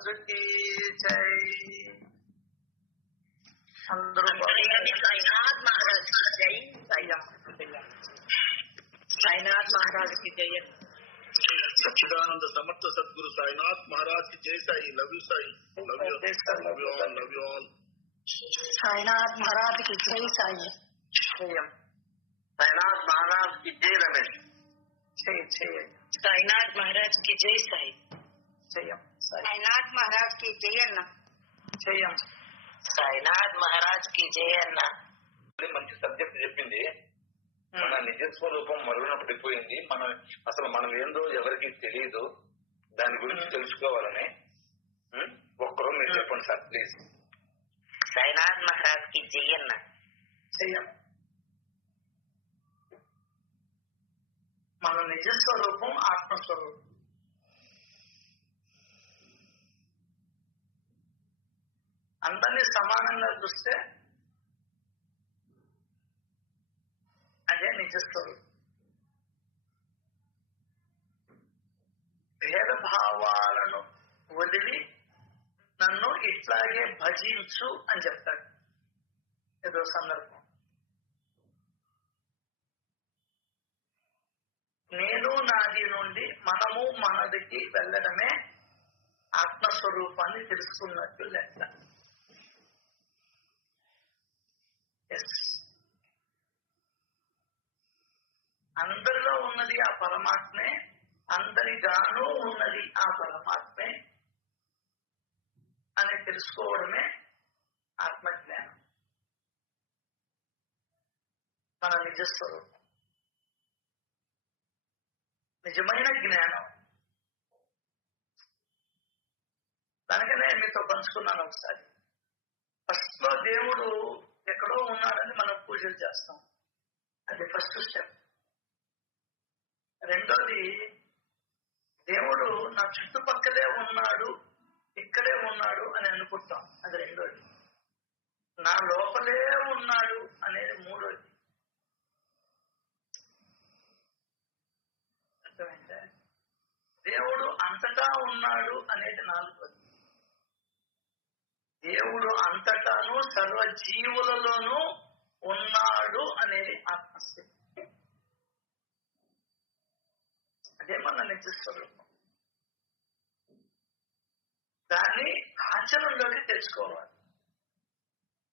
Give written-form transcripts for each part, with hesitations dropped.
महाराज की जय। साईनाथ महाराज की जय। साईनाथ महाराज की जय। सच्चिदानंद समर्थ सद्गुरु साईनाथ महाराज की जय। Sai love you Sai, love you, love you all, love you all. Sainath Maharaj की जय साई। साईनाथ महाराज की जय रमेश। साईनाथ महाराज की जय साई। साईनाथ महाराज की जय अन्ना। साईनाथ महाराज की जय अन्ना। మంచి సబ్జెక్ట్ చెప్పింది. మన నిజస్వరూపం మరుగున పడిపోయింది. మనం ఏందో ఎవరికి తెలియదు. దాని గురించి తెలుసుకోవాలని ఒక్కరో మీరు చెప్పండి సార్ ప్లీజ్. साईनाथ महाराज की जय अन्ना। మన నిజస్వరూపం ఆత్మస్వరూపం. అందరినీ సమానంగా చూస్తే అదే నిజస్వరూపం. భేదభావాలను వదిలి నన్ను ఇట్లాగే భజించు అని చెప్తాడు ఏదో సందర్భం. నేను నాది నుండి మనము మనదికి వెళ్ళడమే ఆత్మస్వరూపాన్ని తెలుసుకున్నట్టు లెక్క. అందరిలో ఉన్నది ఆ పరమాత్మే, అందరిగానూ ఉన్నది ఆ పరమాత్మే అని తెలుసుకోవడమే ఆత్మజ్ఞానం, మన నిజస్వరూపం, నిజమైన జ్ఞానం. దానికనే మీతో పంచుకున్నాను ఒకసారి. ఫస్ట్ లో దేవుడు ఎక్కడో ఉన్నాడని మనం పూజలు చేస్తాం, అది ఫస్ట్ స్టెప్. రెండోది దేవుడు నా చుట్టుపక్కలే ఉన్నాడు, ఇక్కడే ఉన్నాడు అని అనుకుంటాం, అది రెండోది. నా లోపలే ఉన్నాడు అనేది మూడోది. అర్థమైందా? దేవుడు అంతటా ఉన్నాడు అనేది నాలుగోది. దేవుడు అంతటాను సర్వజీవులలోనూ ఉన్నాడు అనేది ఆత్మస్థితి. అదే మన నిజస్వరూపం. దాన్ని ఆచరణలోకి తెచ్చుకోవాలి.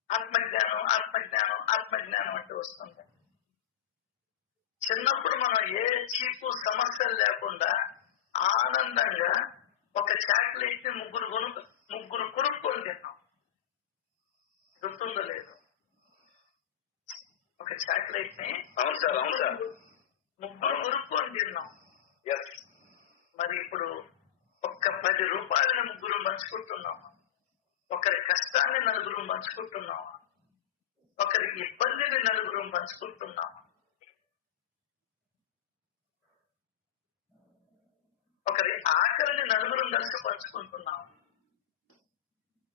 ఆత్మజ్ఞానం ఆత్మజ్ఞానం ఆత్మజ్ఞానం అంటే వస్తుంది. చిన్నప్పుడు మనం ఏ చీపు సమస్యలు లేకుండా ఆనందంగా ఒక చాక్లెట్ ని ముగ్గురు కొనుక్కొని తిన్నాం. గుర్తుందో లేదు? ఒక చాక్లెట్ ని ముగ్గురు కొనుక్కొని తిన్నాం. మరి ఇప్పుడు ఒక్క 10 రూపాయలని ముగ్గురు పంచుకుంటున్నామా? ఒకరి కష్టాన్ని నలుగురు పంచుకుంటున్నామా? ఒకరి ఇబ్బందిని నలుగురు పంచుకుంటున్నామా? ఒకరి ఆకలిని నలుగురు కలిసి పంచుకుంటున్నాం.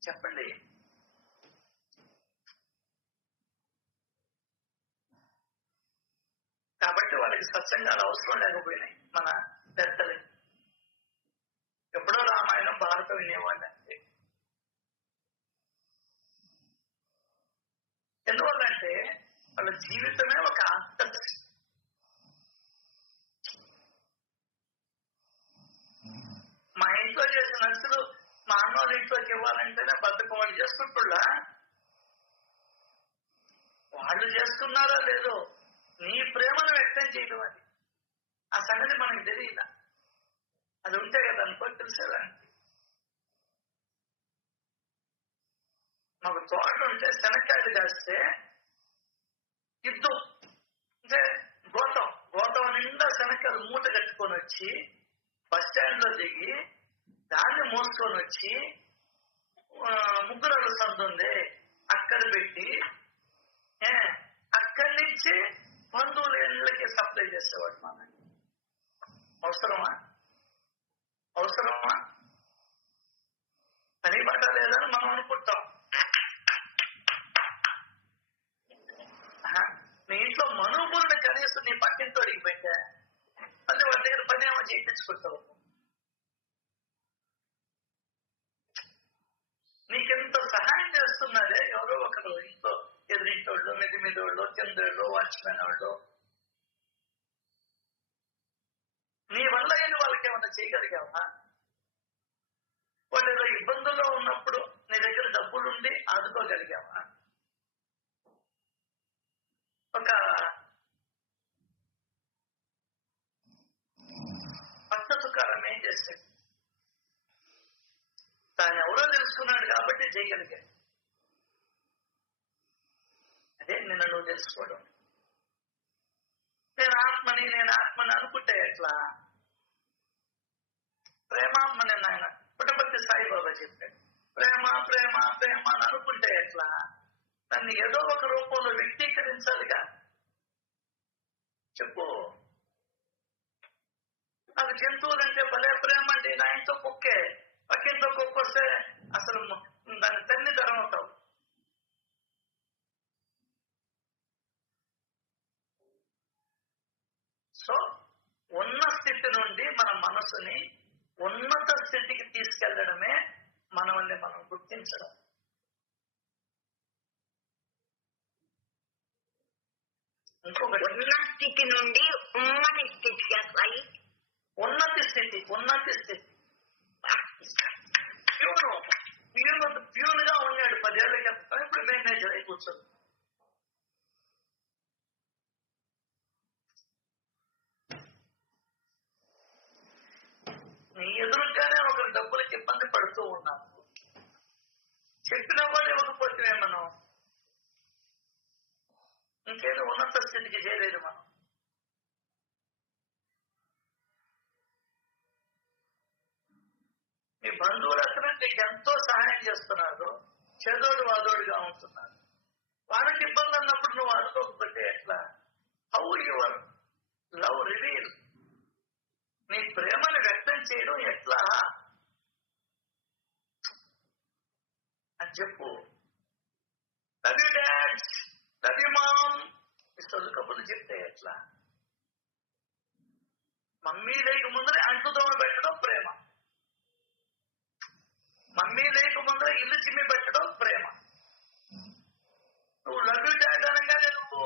చెప్పండి. కాబట్టి వాళ్ళకి సత్సంగాలు అవసరం లేకపోయినాయి మన పెద్దలు. ఎప్పుడో రామాయణం భారతం వినేవాళ్ళు అంతే. ఎందువల్లంటే వాళ్ళ జీవితమే ఒక ఆత్మదృష్టి. మా ఇంట్లో చేసిన నర్సులు మా అన్న వాళ్ళ ఇంట్లోకి ఇవ్వాలంటేనే బతుకం. వాళ్ళు చేసుకుంటున్నా, వాళ్ళు చేసుకున్నారో లేదో నీ ప్రేమను వ్యక్తం చేయడం అది. ఆ సంగతి మనకు తెలియదా? అది ఉంటే కదా అనుకో తెలిసేదానికి. మాకు తోట ఉంటే శనక్కాయలు కాస్తే యుద్ధం అంటే గోతం నిండా శనక్కాయలు మూట కట్టుకొని వచ్చి బస్ స్టాండ్ లో దిగి దాన్ని మోసుకొని వచ్చి ముగ్గురు సందు ఉంది అక్కడ పెట్టి అక్కడి నుంచి బంధువుల ఇళ్ళకి సప్లై చేసేవాడు. మన అవసరమా పని పట్ట లేదని మనం అనుకుంటాం. నీ ఇంట్లో మనుగురుని కనీసం నీ పక్కింటోడికి పెట్టా, మళ్ళీ వాళ్ళ దగ్గర పని ఏమో చేయించుకుంటావు. ఒకరు ఇంట్లో ఎదురింటోళ్ళు, మెదిమిదోళ్ళు, కిందోళ్ళు, వాచ్మెన్ వాళ్ళు, నీ వల్ల ఏది వాళ్ళకి ఏమన్నా చేయగలిగావా? వాళ్ళు ఏదో ఇబ్బందుల్లో ఉన్నప్పుడు నీ దగ్గర డబ్బులుండి ఆదుకోగలిగావా? ఒక భక్తతుకారం ఏం చేస్తాడు? తాను ఎవరో తెలుసుకున్నాడు కాబట్టి చేయగలిగాడు. అదే నిన్న నువ్వు తెలుసుకోవడం. నేను ఆత్మని అనుకుంటే ఎట్లా? ప్రేమాత్మని నాయన పుట్టపర్తి సాయిబాబా చెప్పాడు. ప్రేమ ప్రేమ ప్రేమ అని అనుకుంటే ఎట్లా? దాన్ని ఏదో ఒక రూపంలో వ్యక్తీకరించాలిగా. చెప్పు. నాకు జంతువులంటే భలే ప్రేమ అండి, నా ఇంట్లో కుక్కే, పక్కింట్లో కుక్క వస్తే అసలు దాన్ని తన్ని ధరం అవుతావు. సో ఉన్న స్థితి నుండి మన మనసుని ఉన్నత స్థితికి తీసుకెళ్లడమే మనల్ని మనం గుర్తించడం. ఇంకొకటి, ఉన్న స్థితి నుండి ఉమ్మడి స్థితికి అసలు ఉన్నతి స్థితి. ప్యూన్ గా ఉన్నాడు 10 ఏళ్ల క్రితం, ఇప్పుడు మేనేజర్ అయి కూర్చోదు. నీ ఎదురుగానే ఒకరు డబ్బులకి ఇబ్బంది పడుతూ ఉన్నాము, చెప్పిన వాళ్ళు ఇవ్వకపోతే మనం ఇంకేదో ఉన్నత స్థితికి చేయలేదు. మనం మీ బంధువులు అసలు నీకు ఎంతో సహాయం చేస్తున్నారు, చేదోడు వాదోడుగా ఉంటున్నారు. వాళ్ళకి ఇబ్బంది అన్నప్పుడు నువ్వు ఆదుకోకపోతే ఎట్లా? హౌ యువర్ లవ్ రివీల్, నీ ప్రేమను వ్యక్తం చేయడం ఎట్లా అని చెప్పు. Love you dad, love you mom, సొల్లు కబుర్లు చెప్తే ఎట్లా? మమ్మీ లేక ముందరే అంటుదోమ పెట్టడం ప్రేమ, మమ్మీ లేక ముందరే ఇల్లు చిమ్మి పెట్టడం ప్రేమ. నువ్వు లవ్ యూ డాడ్ అనగానే నువ్వు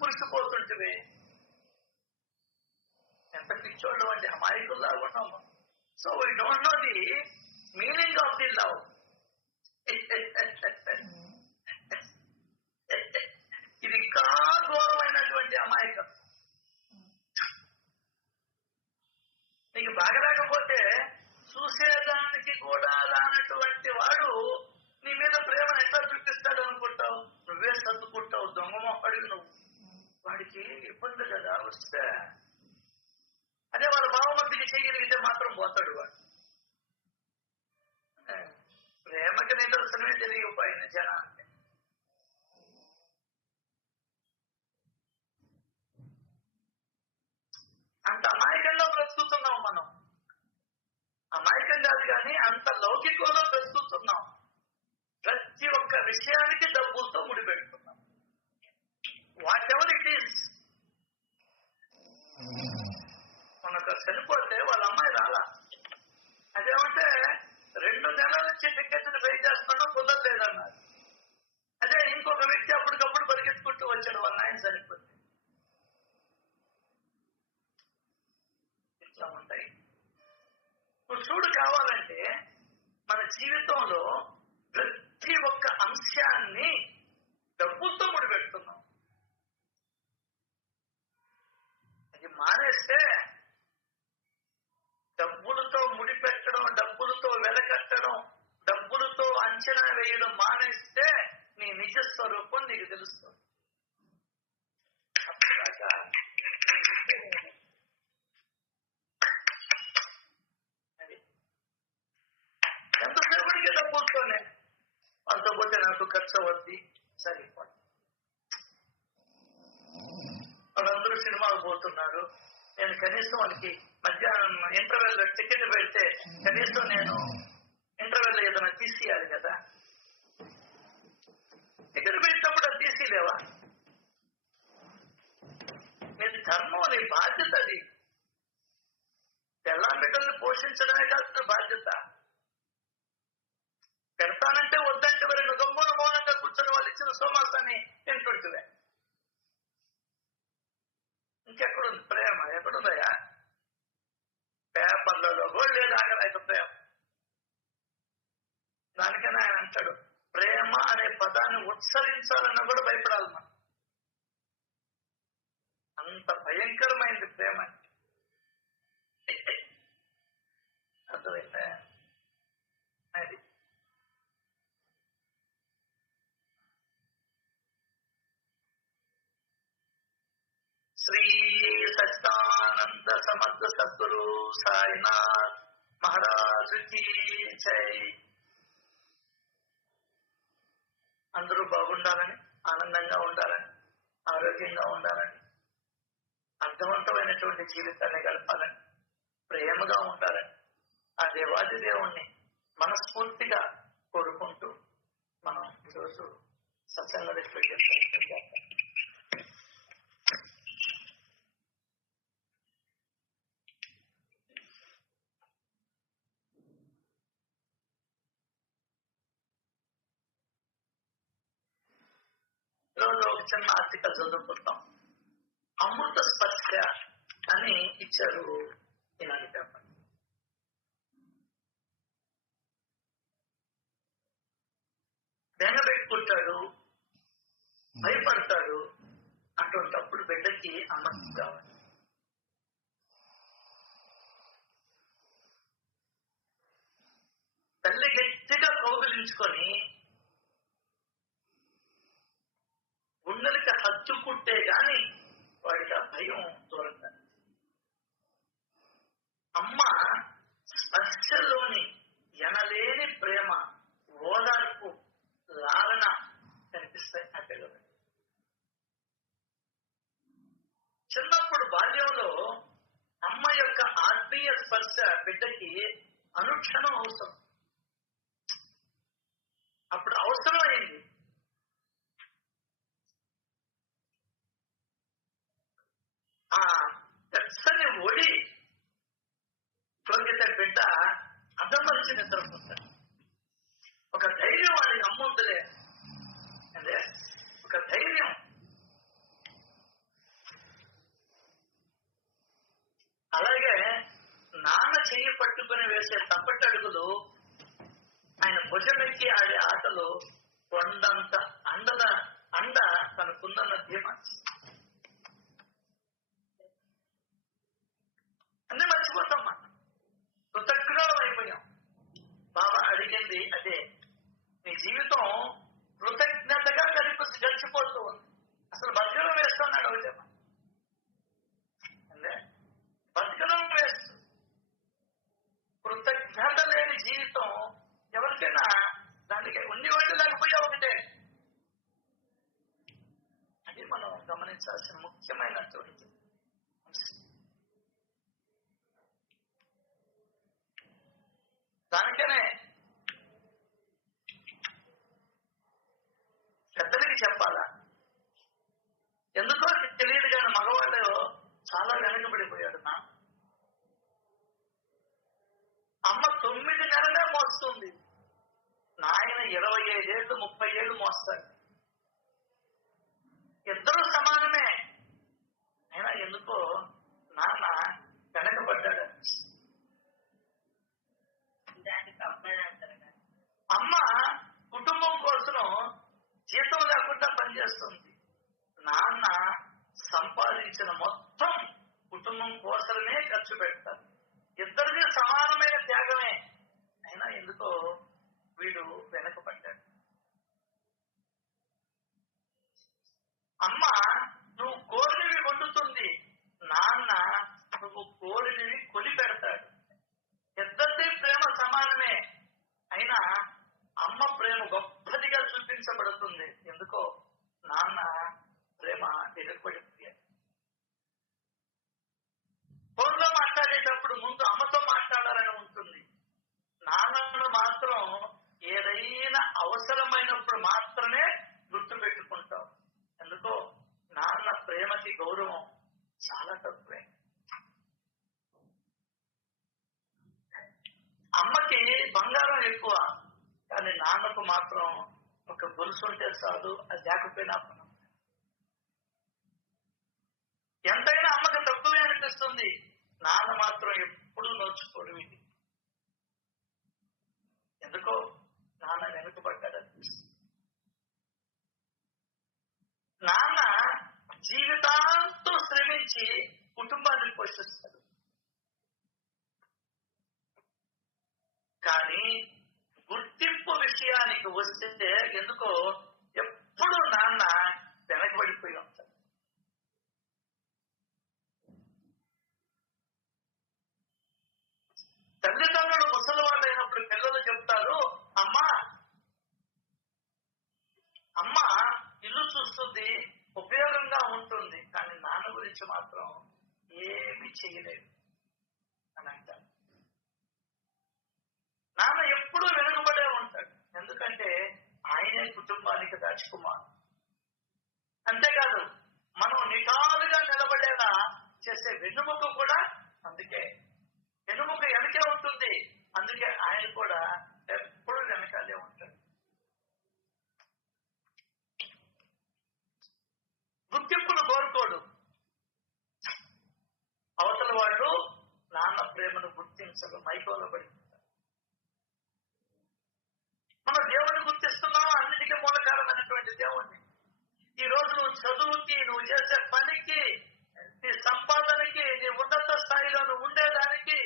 మురిసిపోతుంటివి. ఎంత పిచ్చోళ్ళు అంటే అమాయకుల్లాగా ఉన్నాము. So we don't know the meaning of the love. ఇది ఇంకా ఘోరమైనటువంటి అమాయకం. నీకు బాగలేకపోతే చూసేదానికి కూడా రానటువంటి వాడు నీ మీద ప్రేమను ఎట్లా చూపిస్తాడు అనుకుంటావు? నువ్వే సర్దుకుంటావు, దొంగమొక్కడికి నువ్వు. వాడికి ఇబ్బంది కదా వస్తే, అదే వాళ్ళ బావమతికి చేయగలిగితే మాత్రం పోతాడు వాడు. ప్రేమకి నిదర్శనమే తెలియకపోయిన జనానికి. అంత అమాయకంగా బ్రతుకుతున్నాం మనం. అమాయకం కాదు కానీ అంత లౌకికంలో బ్రతుకుతున్నాం. ప్రతి ఒక్క విషయానికి డబ్బులతో ముడిపెడుతున్నాం. Whatever it is. మనకు చనిపోతే వాళ్ళ అమ్మాయి రాలా, అదేమంటే 2 నెలల నుంచి టికెట్ని వెయిట్ చేస్తున్నాం, కుదరలేదన్నారు. అదే ఇంకొక వ్యక్తి అప్పటికప్పుడు పరిగెత్తుకుంటూ వచ్చాడు, వాళ్ళ ఆయన చనిపోతే. ఇట్లా ఉంటాయి. ఇప్పుడు చూడు, కావాలంటే మన జీవితంలో ప్రతి ఒక్క అంశాన్ని డబ్బులతో ముడిపెడుతున్నాం. అది మానేస్తే, డబ్బులతో ముడిపెట్టడం, డబ్బులతో వెలకట్టడం, డబ్బులతో అంచనా వేయడం మానేస్తే నీ నిజ స్వరూపం నీకు తెలుస్తుంది. ఎంతసేపటికి డబ్బులతోనే, వాళ్ళతో పోతే నాకు ఖర్చు అవుద్ది, సరిపోతుంది. వాళ్ళందరూ సినిమాకు పోతున్నారు, నేను కనీసం వాళ్ళకి మధ్యాహ్నం ఇంటర్వెల్ టికెట్ పెడితే కనీసం నేను ఇంటర్వెల్ ఏదైనా తీసేయాలి కదా. టికెట్ పెట్టినప్పుడు అది తీసేయలేవా? నీది ధర్మం, నీ బాధ్యత. అది తెల్లా బిడ్డల్ని పోషించడమే కాదు బాధ్యత. పెడతానంటే వద్దంటే మరి నువ్వు గమ్మున మౌనంగా కూర్చొని వాళ్ళు వాళ్ళు ఇచ్చిన సోమాసాన్ని తింటుంటే ఇంకెక్కడుంది ప్రేమ? ఎక్కడుందయ్యా? పేపర్లలో కూడా లేదు ఆగలేదు ప్రేమ. దానికైనా ఆయన అంటాడు, ప్రేమ అనే పదాన్ని ఉత్సరించాలన్నా కూడా భయపడాలి మనం. అంత భయంకరమైంది ప్రేమ. అర్థమైందా? అది శ్రీ సచ్చిదానంద సమర్థ సద్గురు సాయినాథ్ మహారాజుకి జై. అందరూ బాగుండాలని, ఆనందంగా ఉండాలని, ఆరోగ్యంగా ఉండాలని, అర్థవంతమైనటువంటి జీవితాన్ని గడపాలని, ప్రేమగా ఉండాలని ఆ దేవాది దేవుణ్ణి మనస్ఫూర్తిగా కోరుకుంటూ మనం ఈరోజు సత్సంగ ఈరోజు ఒక చిన్న ఆర్టికల్ చదువుకుంటాం. అమృత స్పర్శ అని ఇచ్చారు ఈనాటి పేపర్. బెంగపెట్టుకుంటాడు, భయపడతాడు. అటువంటిప్పుడు బిడ్డకి అమ్మకి కావాలి. తల్లి గట్టిగా కౌగిలించుకొని గుండెలకి హత్తుకుంటే గాని వాడికి ఆ భయం దూరంగా. అమ్మ స్పర్శలోని ఎనలేని ప్రేమ, ఓదార్పు, లాలన కనిపిస్తాయి ఆ పిల్లలు. చిన్నప్పుడు బాల్యంలో అమ్మ యొక్క ఆత్మీయ స్పర్శ బిడ్డకి అనుక్షణం అవసరం. అప్పుడు అవసరమైంది. ఆ తెచ్చని ఒడి తొలగితే బిడ్డ అదమర్చి నిద్రపోతాడు. ఒక ధైర్యం వాడికి అమ్ముందిలే అంటే ఒక ధైర్యం. అలాగే నాన్న చెయ్యి పట్టుకుని వేసే తప్పటడుగులు, ఆయన భుజమెక్కి ఆడే ఆటలు కొండంత అండ తనకుందన్న ధీమా. అన్నీ మర్చిపోతాం మనం, కృతజ్ఞులం అయిపోయాం. బాబా అడిగింది అదే. నీ జీవితం కృతజ్ఞతగా గడిచిపోతూ ఉంది. అసలు బతకడం వేస్తున్నాడు ఒకటే అంటే బతకడం వేస్తూ. కృతజ్ఞత లేని జీవితం ఎవరికైనా దానికి ఉండి లేకపోయా ఒకటే. అది మనం గమనించాల్సిన ముఖ్యమైనటువంటి దానికనే పెద్దలకి చెప్పాలా. ఎందుకో తెలియదు కానీ మగవాళ్ళు చాలా వెనకబడిపోయాడు. నా అమ్మ 9 నెలలే మోస్తుంది, నాయన 25 ఏళ్ళు 30 ఏళ్ళు మోస్తాడు. ఇద్దరు సమానమే. అయినా ఎందుకో నాన్న వెనకబడ్డాడు. అమ్మ కుటుంబం కోసం జీతం లేకుండా పనిచేస్తుంది. నాన్న సంపాదించిన మొత్తం కుటుంబం కోసమే ఖర్చు పెడతారు. ఇద్దరిది సమానమైన త్యాగమే. అయినా ఎందుకో వీడు వెనకబడ్డాడు. అమ్మ నువ్వు కోరినవి వండుతుంది, నాన్న నువ్వు కోరినవి కొని పెడతాడు. ఇద్దరిది ప్రేమ సమానమే. అయినా అమ్మ ప్రేమ గొప్పదిగా చూపించబడుతుంది. ఎందుకో నాన్న ప్రేమ వెనుకబడిపోయాడు. ఫోన్లో మాట్లాడేటప్పుడు ముందు అమ్మతో మాట్లాడాలని ఉంటుంది. నాన్నను మాత్రం ఏదైనా అవసరమైనప్పుడు మాత్రమే గుర్తు పెట్టుకుంటాం. ఎందుకో నాన్న ప్రేమకి గౌరవం చాలా తక్కువే. అమ్మకి బంగారం ఎక్కువ, కానీ నాన్నకు మాత్రం ఒక గొలుసు ఉంటే చాలు, అది లేకపోయినా మనం. ఎంతైనా అమ్మకు తక్కువే అనిపిస్తుంది, నాన్న మాత్రం ఎప్పుడూ నోచుకోడు. వీటి ఎందుకో నాన్న వెనుకబడ్డాడనిపిస్తుంది. నాన్న జీవితాంతం శ్రమించి కుటుంబాన్ని పోషిస్తాడు, కానీ గుర్తింపు విషయానికి వస్తే ఎందుకో ఎప్పుడు నాన్న వెనకబడిపోయి ఉంటాడు. తల్లిదండ్రులు ముసలి వాళ్ళు అయినప్పుడు పిల్లలు చెప్తారు, అమ్మా అమ్మ ఇల్లు చూస్తుంది, ఉపయోగంగా ఉంటుంది, కానీ నాన్న గురించి మాత్రం ఏమీ చేయలేదు అని అంటారు. నాన్న ఎప్పుడూ వెనుకబడే ఉంటాడు, ఎందుకంటే ఆయనే కుటుంబానికి రాజకుమార్. అంతేకాదు మనం నిటారుగా నిలబడేలా చేసే వెన్నుముక కూడా అందుకే. వెన్నుముక వెనకే ఉంటుంది, అందుకే ఆయన కూడా ఎప్పుడు వెనకాలే ఉంటాడు. గుర్తింపును కోరుకోడు. అవతల వాళ్ళు నాన్న ప్రేమను గుర్తించరు, మైకోలో పడి. మనం దేవుడిని గుర్తిస్తున్నాం, అన్నిటికీ మూలకారమైనటువంటి దేవుణ్ణి. ఈ రోజు నువ్వు చదువుకి, నువ్వు చేసే పనికి, నీ సంపాదనకి, నీ ఉన్నత స్థాయిలో నువ్వు ఉండేదానికి,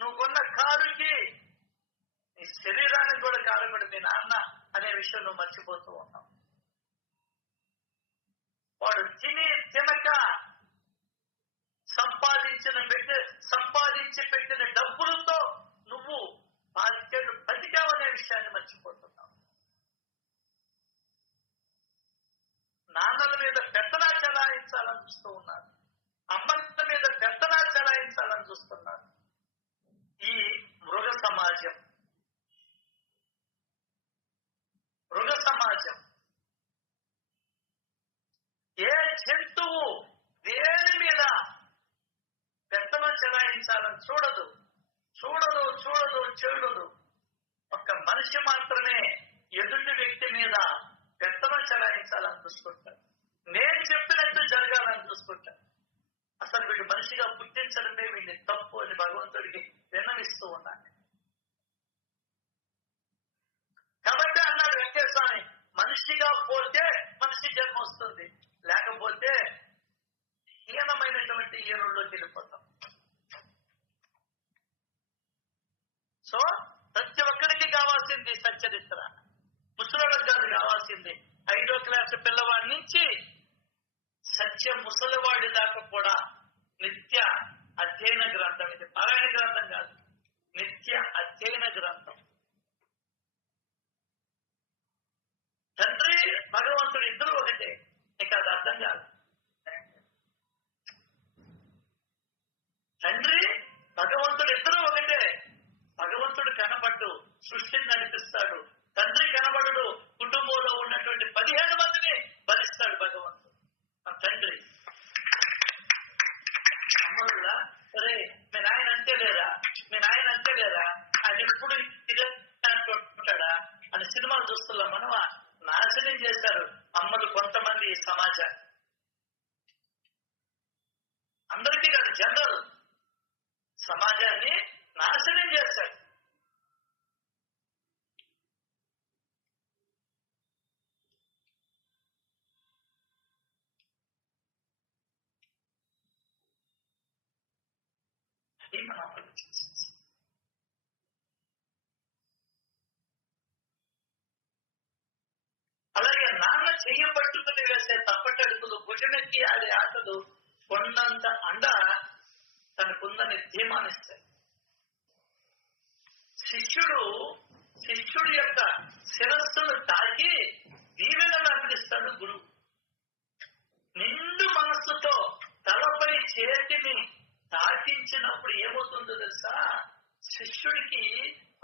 నువ్వు కొన్న కారుకి, నీ శరీరానికి కూడా కారణపడి మీ నాన్న అనే విషయం నువ్వు మర్చిపోతూ ఉన్నావు. వాడు తిని తినక సంపాదించి పెట్టిన డబ్బులతో నువ్వు బతికావనే విషయాన్ని మర్చిపోతున్నావు. నాన్నల మీద పెత్తనా చెలాయించాలని చూస్తూ ఉన్నారు, అమ్మల మీద పెత్తనా చెలాయించాలని చూస్తున్నారు. ఈ మృగ సమాజం ఏ జంతువు దేని మీద పెత్తనం చెలాయించాలని చూడదు. ఒక్క మనిషి మాత్రమే ఎదుటి వ్యక్తి మీద పెత్తనం చెలాయించాలని చూసుకుంటాడు, నేను చెప్పినట్టు జరగాలని చూసుకుంటాడు. అసలు వీడు మనిషిగా పుట్టించడమే వీడిని తప్పు అని భగవంతుడికి విన్నవిస్తూ ఉన్నాను. కాబట్టి అన్నాడు వెంకటేశ్వరి, మనిషిగా పోతే మనిషి జన్మ వస్తుంది, లేకపోతే హీనమైనటువంటి ఈరుల్లోకి వెళ్ళిపోతాం. సో ప్రతి ఒక్కరికి కావాల్సింది సచ్చరిత్ర. ముసలివాళ్ళకి కాదు కావాల్సింది, 5వ క్లాసు పిల్లవాడి నుంచి సత్య ముసలివాడి దాకా కూడా నిత్య అధ్యయన గ్రంథం. ఇది పారాయణ గ్రంథం కాదు, నిత్య అధ్యయన గ్రంథం. తండ్రి భగవంతుడు ఇద్దరు ఒకటే, నీకు అది అర్థం కాదు. తండ్రి భగవంతుడు ఇద్దరు ఒకటే. భగవంతుడు కనబడ్డు సృష్టిని నడిపిస్తాడు, తండ్రి కనబడు కుటుంబంలో ఉన్నటువంటి 15 మందిని భరిస్తాడు భగవంతుడు. ఆ తండ్రి అమ్మలా, సరే మీ నాయన అంతే లేదా అది ఎప్పుడు ఇదే అంటుంటాడా అని సినిమాలు చూస్తున్నాం మనం. నాశనం చేశారు అమ్మలు కొంతమంది ఈ సమాజాన్ని. అందరికీ కాదు, జనరల్ సమాజాన్ని నాశనం చేశారు. అది మనం ఆలోచించాలి. అలాగే నాన్న చెయ్యి పట్టుకుని వేసే తప్పటడుగులు, భుజమెత్తి ఆడే ఆటలు కొండంత అండ తనకుందని ధీమానిస్తాయి. శిష్యుడి యొక్క శిరస్సును తాకి దీవెనలు అందిస్తాడు గురువు. నిండు మనస్సుతో తలపై చేతిని తాకించినప్పుడు ఏమవుతుందో తెలుసా, శిష్యుడికి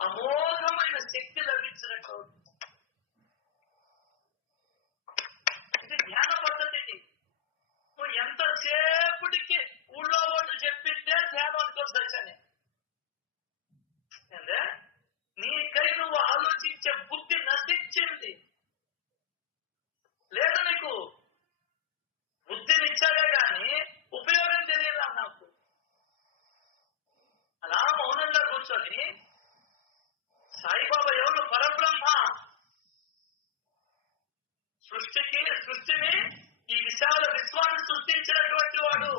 అమోఘమైన శక్తి లభించినట్టు అవుతుంది. ఇది ధ్యాన పద్ధతికి. నువ్వు ఎంతసేపటికి ఊళ్ళో వాళ్ళు చెప్పిందే ధ్యానం అనుకోవచ్చని, నీకై నువ్వు ఆలోచించే బుద్ధి నశించింది. లేదు, నీకు బుద్ధినిచ్చాడే గాని ఉపయోగం తెలియదా నాకు. అలా మౌనంగా కూర్చొని సాయిబాబా ఎవరు? పరబ్రహ్మ. సృష్టిని ఈ విశాల విశ్వాన్ని సృష్టించినటువంటి వాడు,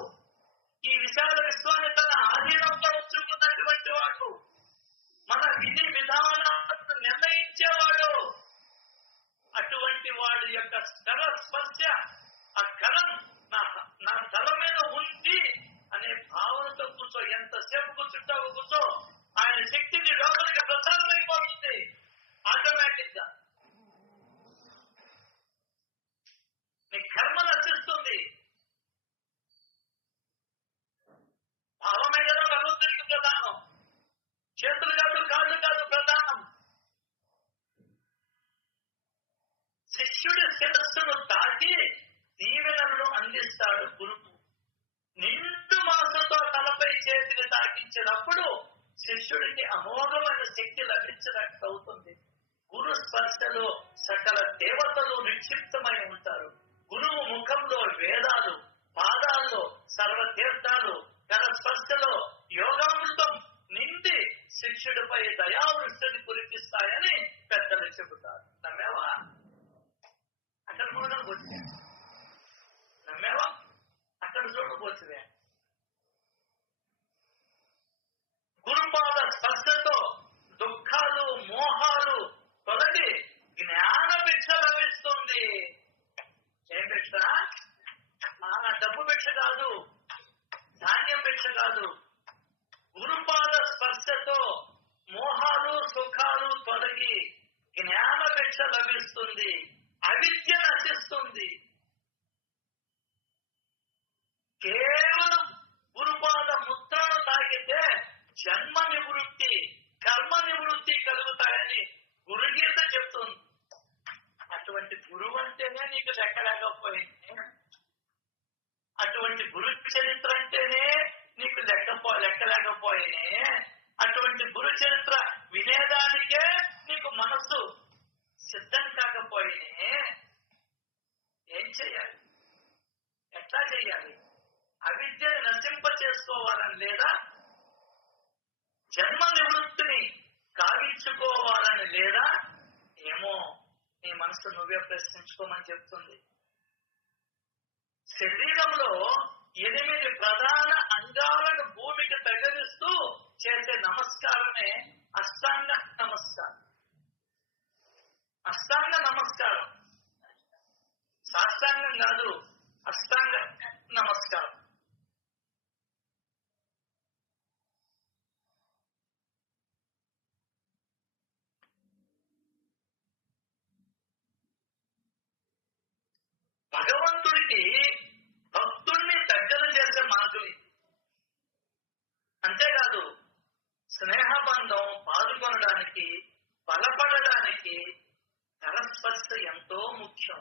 ఈ విశాల విశ్వాన్ని తన ఆధీనంలో ఉంచుకున్నటువంటి వాడు, మన విధి విధానాలను నిర్ణయించేవాడు. అటువంటి వాడి యొక్క స్థల స్పర్శ, ఆ కలం నా తల మీద ఉంది అనే భావనతో కూర్చో. ఎంతసేపు కూర్చుంటావో కూర్చో, ఆయన శక్తిని లోపలికి ప్రచారం అయిపోతుంది ఆటోమేటిక్ గా. నీ కర్మ నశిస్తుంది. భావమే కదా భగవంతుడికి ప్రధానం. చేతులు కాదు, కాళ్ళు కాదు ప్రధానం. శిష్యుడి శిరస్సును తాకి దీవెనలను అందిస్తాడు గురువు. నిండు మనసుతో తలపై చేతిని తాకించినప్పుడు శిష్యుడికి అమోఘమైన శక్తి లభించినట్టు అవుతుంది. గురు స్పర్శలో సకల దేవతలు నిక్షిప్తమై ఉంటారు. గురువు ముఖంలో వేదాలు, పాదాల్లో సర్వతీర్థాలు, కర స్పర్శలో యోగామృతం నిండి శిష్యుడిపై దయావృష్టిని కురిపిస్తాయని పెద్దలు చెబుతారు. నమ్మేవా? అక్కడ చూడకపోతే నమ్మేవా? అక్కడ చూడకపోతే గురుపాద స్పర్శతో దుఃఖాలు, మోహాలు తొలగి జ్ఞాన భిక్ష లభిస్తుంది. ఏం భిక్ష? డబ్బు భిక్ష కాదు, ధాన్యం భిక్ష కాదు. గురుపాద స్పర్శతో మోహాలు, సుఖాలు తొలగి జ్ఞాన భిక్ష లభిస్తుంది. అవిద్య నశిస్తుంది. కేవలం గురుపాద ముద్రను తాకితే జన్మ నివృత్తి, కర్మ నివృత్తి కలుగుతాయని గురుగీత చెప్తుంది. అటువంటి గురువు అంటేనే నీకు లెక్కలేకపోయింది. అటువంటి గురు చరిత్ర అంటేనే నీకు లెక్కలేకపోయినే. అటువంటి గురు చరిత్ర వినేదానికే నీకు మనస్సు సిద్ధం కాకపోయినే. ఏం చెయ్యాలి? ఎట్లా చెయ్యాలి? అవిద్యని నశింప చేసుకోవాలని లేదా జన్మ నివృత్తిని కావించుకోవాలని లేదా ఏమో నీ మనసు నువ్వే ప్రశ్నించుకోమని చెప్తుంది. శరీరంలో 8 ప్రధాన అంగాలను భూమికి తగిలిస్తూ చేసే నమస్కారమే అష్టాంగ నమస్కారం. అష్టాంగ నమస్కారం సాష్టాంగం కాదు, అష్టాంగ నమస్కారం. భగవంతుడికి భక్తుణ్ణి దగ్గర చేసే మార్గం ఇది. అంతేకాదు స్నేహబంధం పాల్గొనడానికి, బలపడడానికి కరస్పర్శ ఎంతో ముఖ్యం.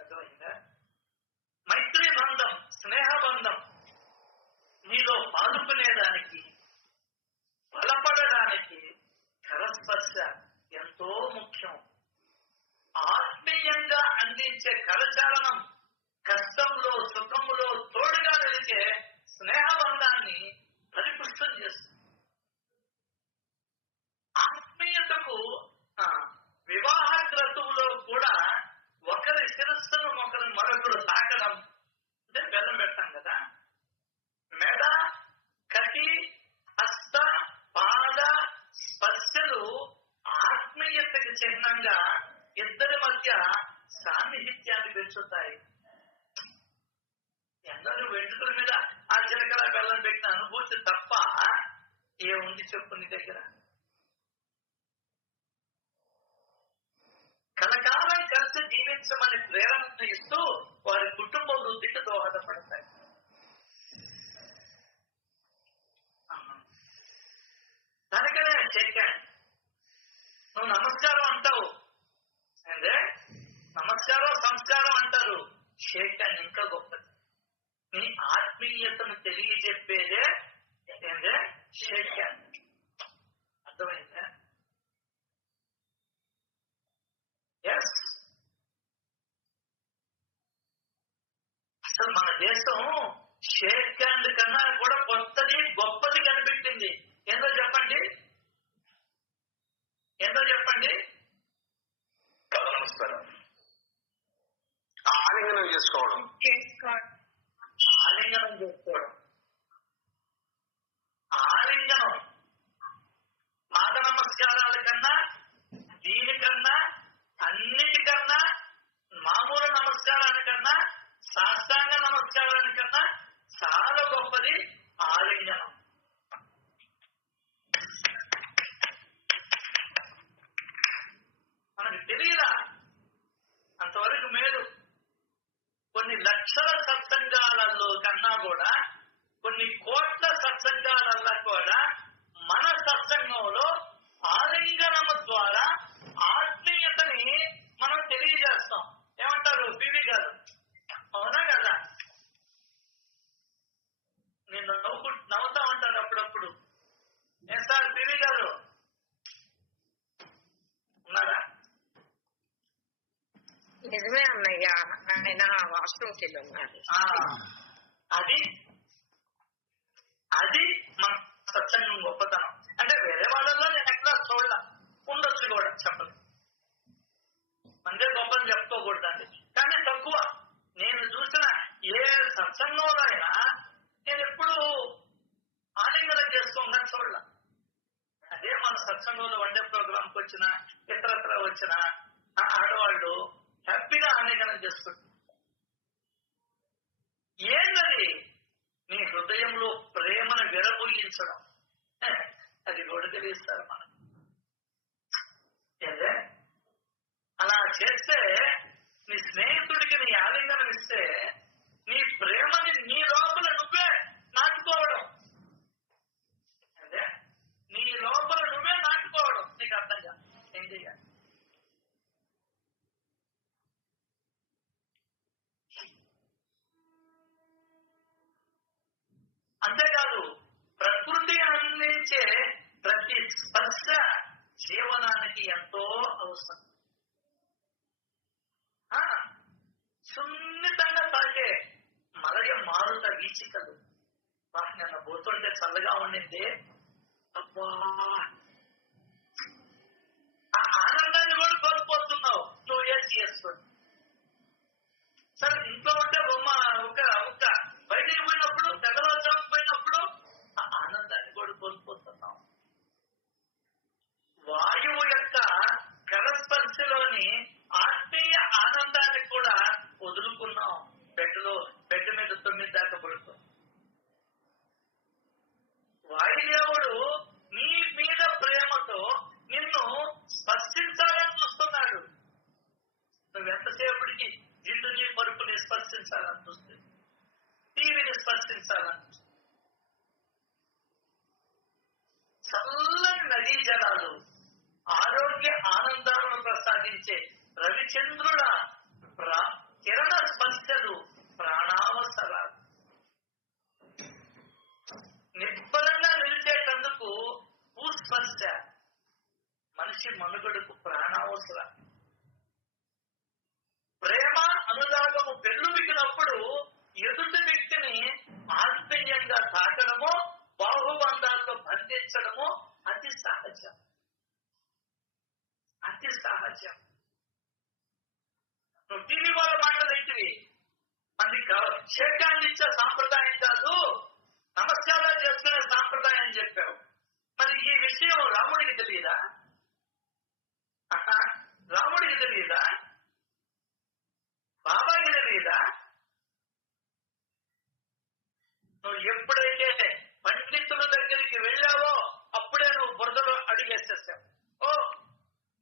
అర్థమైందా? మైత్రి బంధం, స్నేహబంధం నీలో పాల్గొనేదానికి, బలపడడానికి కరస్పర్శ ఎంతో ముఖ్యం. ఆత్మీయంగా అందించే కరచాలనం కష్టంలో, సుఖంలో తోడుగా నిలిచే స్నేహబంధాన్ని పరిపుష్టం చేస్తుంది. ఆత్మీయతకు వివాహ క్రతువులో కూడా ఒకరి శిరస్సును మరొకరు తాకడం అంటే బెల్లం పెడతాం కదా. మెడ, కటి, హస్త, పాద స్పర్శలు ఆత్మీయతకి చిహ్నంగా ఇద్దరి మధ్య సాన్నిహిత్యాన్ని పెంచుతాయి. ఎందరూ వెంట్రుకల మీద ఆ చిలకల బెల్లం పెట్టిన అనుభూతి తప్ప ఏముంది చెప్పు నీ దగ్గర? కలకాలం కలిసి జీవించమని ప్రేరణ ఇస్తూ వారి కుటుంబ వృద్ధికి దోహదపడతాయి. దానికనే చెప్పాను, నువ్వు నమస్కారం అంటావు అంటే నమస్కారం సంస్కారం అంటారు. షేక్ హ్యాండ్ ఇంకా గొప్పది. నీ ఆత్మీయతను తెలియజెప్పేదే ఏంటంటే షేక్ హ్యాండ్. అర్థమైందా? అసలు మన దేశం షేక్ హ్యాండ్ కన్నా కూడా కొత్తది గొప్పది కనిపెట్టింది. ఏందో చెప్పండి, ఏందో చెప్పండి. నమస్కారం. ఆలింగనం చేసుకోవడం, ఆలింగనం చేసుకోవడం, ఆలింగనం పాద నమస్కారాల కన్నా, దీనికన్నా, అన్నిటికన్నా, మామూలు నమస్కారానికన్నా, సాష్టాంగ నమస్కారానికన్నా చాలా గొప్పది ఆలింగనం. మనకు తెలియదా? అంతవరకు మేలు. కొన్ని లక్షల సత్సంగాలలో కన్నా కూడా, కొన్ని కోట్ల సత్సంగాలలో కూడా మన సత్సంగంలో ఆలింగనము ద్వారా ఆత్మీయతని మనం తెలియజేస్తాం. ఏమంటారు పివి గారు? అవునా కదా? నేను నవ్వుతా ఉంటాను అప్పుడప్పుడు. ఏం సార్ పివి గారు ఉన్నారా? నిజమే అన్నయ్య, ఆయన వాష్రూమ్కి వెళ్ళి ఉన్నారు. అది అది మన సత్సంగం గొప్పతనం. అంటే వేరే వాళ్ళలో నేను ఎక్కడ చూడలే, ఉండొచ్చు కూడా, చెప్పలేదు. అంతే గొప్పని చెప్పుకోకూడదండి, కానీ తక్కువ. నేను చూసిన ఏ సత్సంగంలో అయినా నేను ఎప్పుడు ఆలింగనం చేసుకోకుండా చూడలే. అదే మన సత్సంగంలో వన్డే ప్రోగ్రాంకి వచ్చిన, ఇతరత్ర వచ్చిన ఆడవాళ్ళు హ్యాపీగా ఆలింగనం చేసుకుంటారు. ఏంటది? నీ హృదయంలో ప్రేమను విరబోయించడం. అది కూడా తెలియస్తారు మనం. ఏదే అలా చేస్తే, నీ స్నేహితుడికి నీ ఆలింగనం ఇస్తే, నీ ప్రేమని నీ లోపల నువ్వే నాటుకోవడం. అదే నీ లోపల నువ్వే నాటుకోవడం. నీకు అర్థం కాదు ఏం చెయ్యాలి. అంతేకాదు, ప్రకృతి అందించే ప్రతి స్పర్శ జీవనానికి ఎంతో అవసరం. సున్నితంగా తాకే మలయ మారుత వీచికలు. నిన్న పోతుంటే చల్లగా ఉండింది. అబ్బా, ఆ ఆనందాన్ని కూడా కోల్పోతున్నావు నువ్వు ఏం చేసుకుని. సరే, ఇంట్లో ఉంటే బొమ్మ ఒక బయటికి పోయినప్పుడు, తెగలోచనకు పోయినప్పుడు ఆ ఆనందాన్ని కూడా కోల్పోతున్నావు. వాయువు యొక్క కరస్పర్శలోని ఆత్మీయ ఆనందాన్ని కూడా వదులుకున్నాం. బెడ్ మీద 9 దాకా పడుతుంది. వాయుదేవుడు నీ మీద ప్రేమతో నిన్ను స్పర్శించాలని చూస్తున్నాడు. నువ్వెంతసేపటికి జిడ్డుని పరుపుని స్పర్శించాలని చూస్తుంది, టీవీని స్పర్శించాలని చూస్తుంది. చల్లని నదీ జలాలు, ఆరోగ్య ఆనందాలను ప్రసాదించే రవిచంద్రుల కిరణ స్పర్శలు ప్రాణావసరాలు. నిబ్బరంగా నిలిచేటందుకు భూస్పర్శ మనిషి మనుగడకు ప్రాణావసరం. ప్రేమ అనురాగము పెళ్ళుమికినప్పుడు ఎదుటి వ్యక్తిని ఆత్మీయంగా తాకడము, బాహుబంధాల్లో బంధించడము అతి సహజం. అతి సహజం. నువ్వు టీవీ వాళ్ళ మాటలు ఏంటివి? అది షేకాన్ని ఇచ్చే సాంప్రదాయం కాదు, నమస్కారాలు చేసుకునే సాంప్రదాయం చెప్పావు. మరి ఈ విషయం రాముడికి తెలియదా? రాముడికి తెలియదా? బాబాకి తెలియదా? నువ్వు ఎప్పుడైతే పండితుల దగ్గరికి వెళ్ళావో అప్పుడే నువ్వు బురదలో అడిగేసేసావు.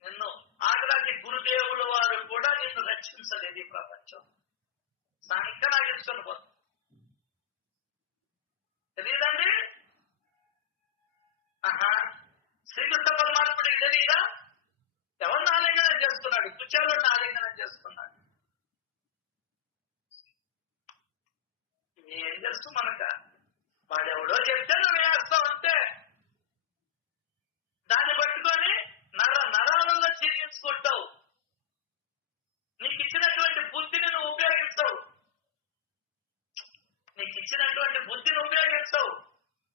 నిన్ను ఆఖరాకి గురుదేవుల వారు కూడా నిన్ను రక్షించలేదు. ఈ ప్రపంచం సంకనాగించుకొని పోతాం. తెలియదండి? శ్రీకృష్ణ పరమాత్ముడికి తెలియదా? ఎవరిని ఆలింగనం చేస్తున్నాడు? కుచాలను ఆలింగనం చేస్తున్నాడు. ఏం తెలుసు మనక? వాడెవడో చెప్తే నువ్వు వేస్తావు అంతే. దాన్ని పట్టుకొని నరాలలో చీర్చుకుంటావు. నీకు ఇచ్చినటువంటి బుద్ధిని నువ్వు ఉపయోగిస్తావు. ఇచ్చినటువంటి బుద్ధిని ఉపయోగించవు.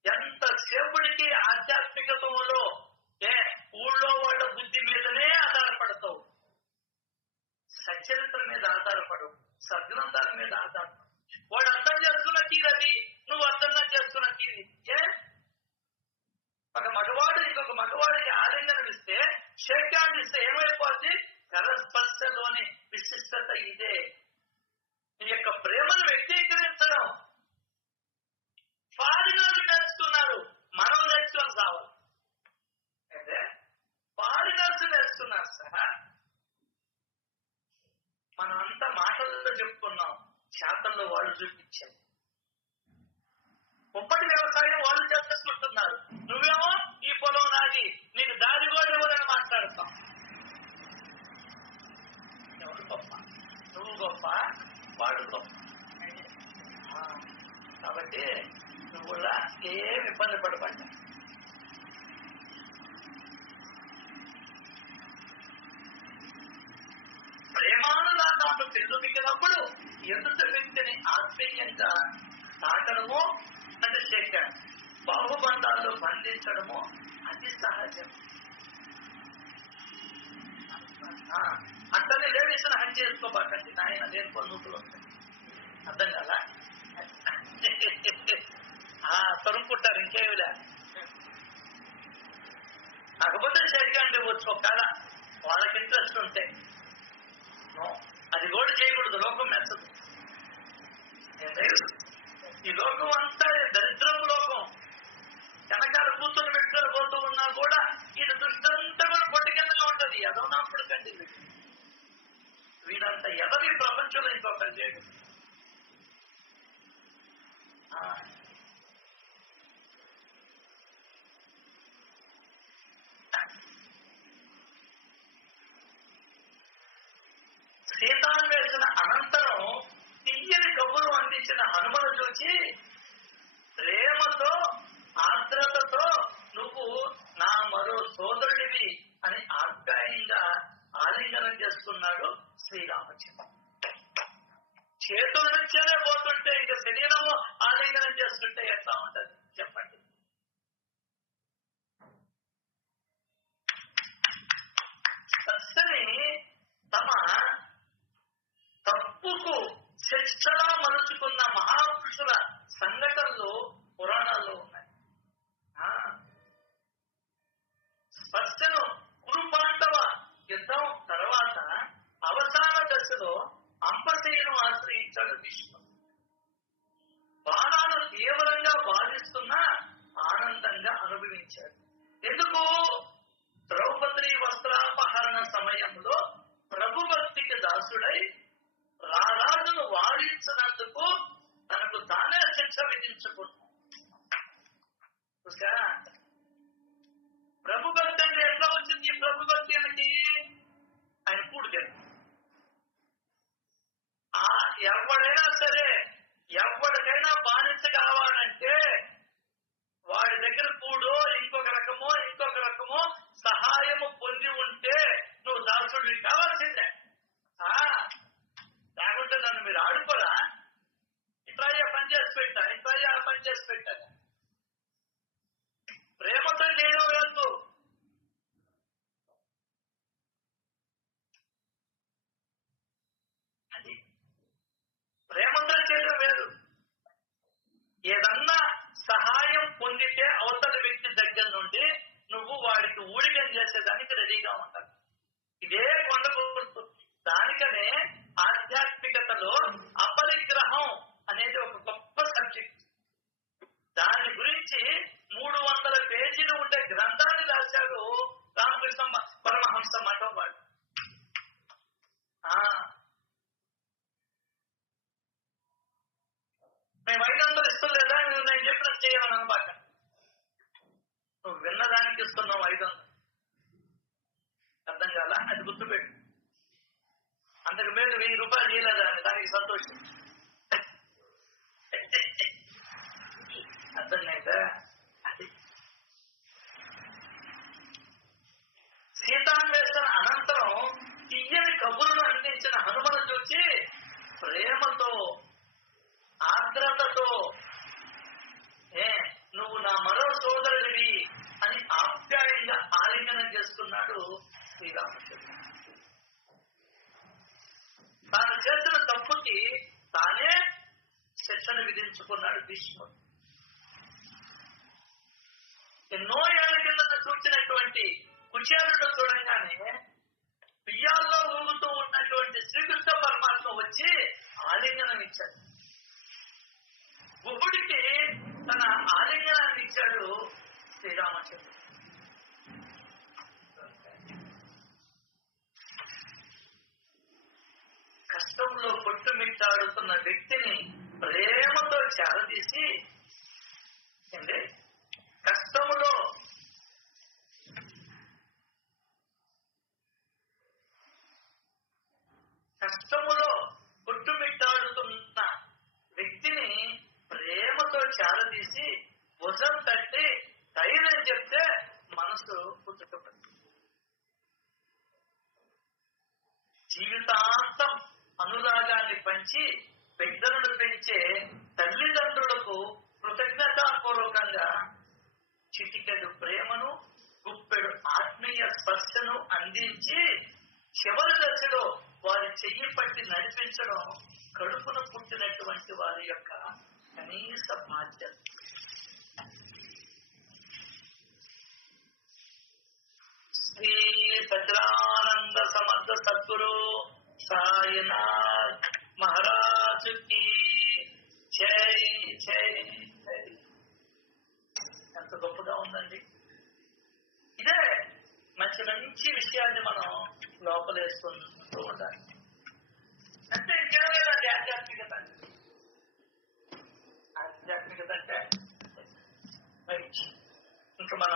ఎంత సేపుడికి ఆధ్యాత్మికతలో ఊళ్ళో వాళ్ళ బుద్ధి మీదనే ఆధారపడతావు, సచరిత్ర మీద ఆధారపడవు, సద్గ్రంథాల మీద ఆధారపడవు. వాడు అర్థం చేస్తున్న తీరది, నువ్వు అర్థం చేస్తున్న తీరి. ఒక మగవాడు ఇంకొక మగవాడికి ఆలింగనం ఇస్తే, షేక్ హ్యాండ్ ఇస్తే ఏమైపోద్ది? కరస్పర్శలోని విశిష్టత ఇదే. నీ యొక్క ప్రేమను వ్యక్తీకరించడం ఫారినర్లు నేర్చుకున్నారు, మనం నేర్చుకొని కావాలి. అయితే ఫారినర్స్ నేర్చుకున్నారు సార్. మనం అంతా మాటల్లో చెప్పుకున్నాం, శాతంలో వాళ్ళు చూపించారు. ఉప్పటి వ్యవసాయం వాళ్ళు చేసేసుకుంటున్నారు, నువ్వేమో ఈ పొలం నాది, నీకు దారి కూడా ఎవరైనా మాట్లాడతాం. ఎవరు గొప్ప? నువ్వు గొప్ప, వాడు గొప్ప. కాబట్టి నువ్వు ఏం ఇబ్బంది పడబడ్డా. ప్రేమానురాగాలు పెళ్ళుమిగినప్పుడు ఎదుటి వ్యక్తిని ఆత్మీయంగా తాకడము అంటే శేఖర్, బాహుబంధాల్లో బంధించడము అతి సహజం. అట్లనే లేడీస్ని హత్య చేసుకోబాకండి నాయన, దేనికో నూతులు వస్తాయి. అర్థం కదా? తరుముకుంటారు, ఇంకేమిలే. కాకపోతే శరీరాన్ని ఇవ్వచ్చు ఒకవేళ వాళ్ళకి ఇంట్రెస్ట్ ఉంటే. అది కూడా చేయకూడదు, లోకం మెచ్చదు. ఈ లోకం అంతా దరిద్రపు లోకం. వెనకాల కూతురు మెట్టులు పోతూ ఉన్నా కూడా ఇది దృష్టంతా కూడా పొట్టికెందుగా ఉంటది. ఎదవనప్పుడు కండి వీడంతా ఎదవి ప్రపంచంలో ఇంకొకరు చేయడు. సీతాన్వేషణ అనంతరం తీయని కబురు అందించిన హనుమను చూచి ప్రేమతో ఆర్ద్రతతో నువ్వు నా మరో సోదరుడివి అని ఆప్యాయంగా ఆలింగనం చేసుకున్నాడు శ్రీరామచంద్ర. చేతుల నుంచేనే పోతుంటే ఇంకా శరీరము ఆలింగనం చేసుకుంటే ఎట్లా ఉంటది చెప్పండి. సత్యని తమ తప్పుకు శిక్షలా మలుచుకున్న మహాపురుషుల సంఘటనలు పురాణాల్లో ఉన్నాయి. స్పష్టను కురుపాండవ యుద్ధం తర్వాత అవసాన దశలో అంపశయ్యను ఆశ్రయించాడు విష్ణు. బాణాలు తీవ్రంగా బాధిస్తున్నా ఆనందంగా అనుభవించాడు. ఎందుకు? ద్రౌపది వస్త్రాపహరణ సమయంలో ప్రభుభక్తికి దాసుడై రారాజును వారించినందుకు తనకు తానే శిక్ష విధించుకున్నాడు. ప్రభుభక్తి అంటే ఎట్లా వచ్చింది? ఈ ప్రభుభక్తి అనేది ఆయన కూడిక. ఎవడైనా సరే, ఎవరికైనా బానిస కావాలంటే వాడి దగ్గర కూడో ఇంకొక రకమో సహాయము పొంది ఉంటే నువ్వు దాసుడివి కావాల్సిందే. లేకుంటే నన్ను మీరు ఆడుకోరా, ఇట్లా పనిచేసి పెట్టా, ఇట్లా పనిచేసి పెట్టా. ప్రేమతో చేయడం లేదు. అది ప్రేమతో చేయడం వేరు. ఏదన్నా సహాయం పొందితే అవతల వ్యక్తి దగ్గర నుండి నువ్వు వాడికి ఊడిగం చేసేదానికి రెడీగా ఉంటావు. ఇదే కొండ గుర్తు. దానికనే ఆధ్యాత్మికతలో అపరిగ్రహం అనేది ఒక గొప్ప సబ్జెక్ట్. దాని గురించి 300 పేజీలు ఉండే గ్రంథాన్ని రాశాడు రామకృష్ణ పరమహంస మఠం వాడు. మేము 500 ఇస్తలేదా, నువ్వు నేను చెప్పినట్టు చేయాలని అనమాట. నువ్వు విన్నదానికి ఇస్తున్నావు 500. అర్థం కాదా? అది గుర్తుపెట్టు. అంతకు మీద 1000 రూపాయలు చేయలేదా అని దానికి సంతోషం. అర్థమైందా? అది సీతాన్వేషణ అనంతరం తీయని కబురును అందించిన హనుమను చూసి ప్రేమతో ఆర్ద్రతతో శ్రీరామచంద్ర తాను చేసిన తప్పుకి తానే శిక్షణ విధించుకున్నాడు భీష్ముడు. ఎన్నో ఏళ్ల కింద చూసినటువంటి కుచేరుడు చూడంగానే బియ్యాల్లో ఊగుతూ ఉన్నటువంటి శ్రీకృష్ణ పరమాత్మ వచ్చి ఆలింగనం ఇచ్చాడు. గుహుడికి తన ఆలింగనాన్ని ఇచ్చాడు శ్రీరామచంద్రుడు. కష్టంలో కొట్టుమిట్టాడుతున్న వ్యక్తిని ప్రేమతో చేరదీసి కష్టములో కొట్టుమిట్టాడుతున్న వ్యక్తిని ప్రేమతో చేరదీసి భుజం తట్టి ధైర్యం చెప్తే మనసు పుట్టుకపడుతుంది. జీవితాంతం అనురాగాన్ని పంచి బిడ్డలను పెంచే తల్లిదండ్రులకు కృతజ్ఞతాపూర్వకంగా చిటికెడు ప్రేమను గుప్పెడు ఆత్మీయ స్పర్శను అందించి చివరి దశలో వారి చెయ్యి పట్టి నడిపించడం కడుపున పుట్టినటువంటి వారి యొక్క కనీస బాధ్యత. శ్రీ సజ్జనానంద సమర్థ సద్గురు సాయినాథ్ మహారాజు కి జై జై జై. ఎంత గొప్పగా ఉందండి. ఇదే మంచి మంచి విషయాన్ని మనం లోపలేసుకుంటూ ఉండాలి. అంటే ఇంకేమైనా ఆధ్యాత్మికత అంటే ఇంకా మన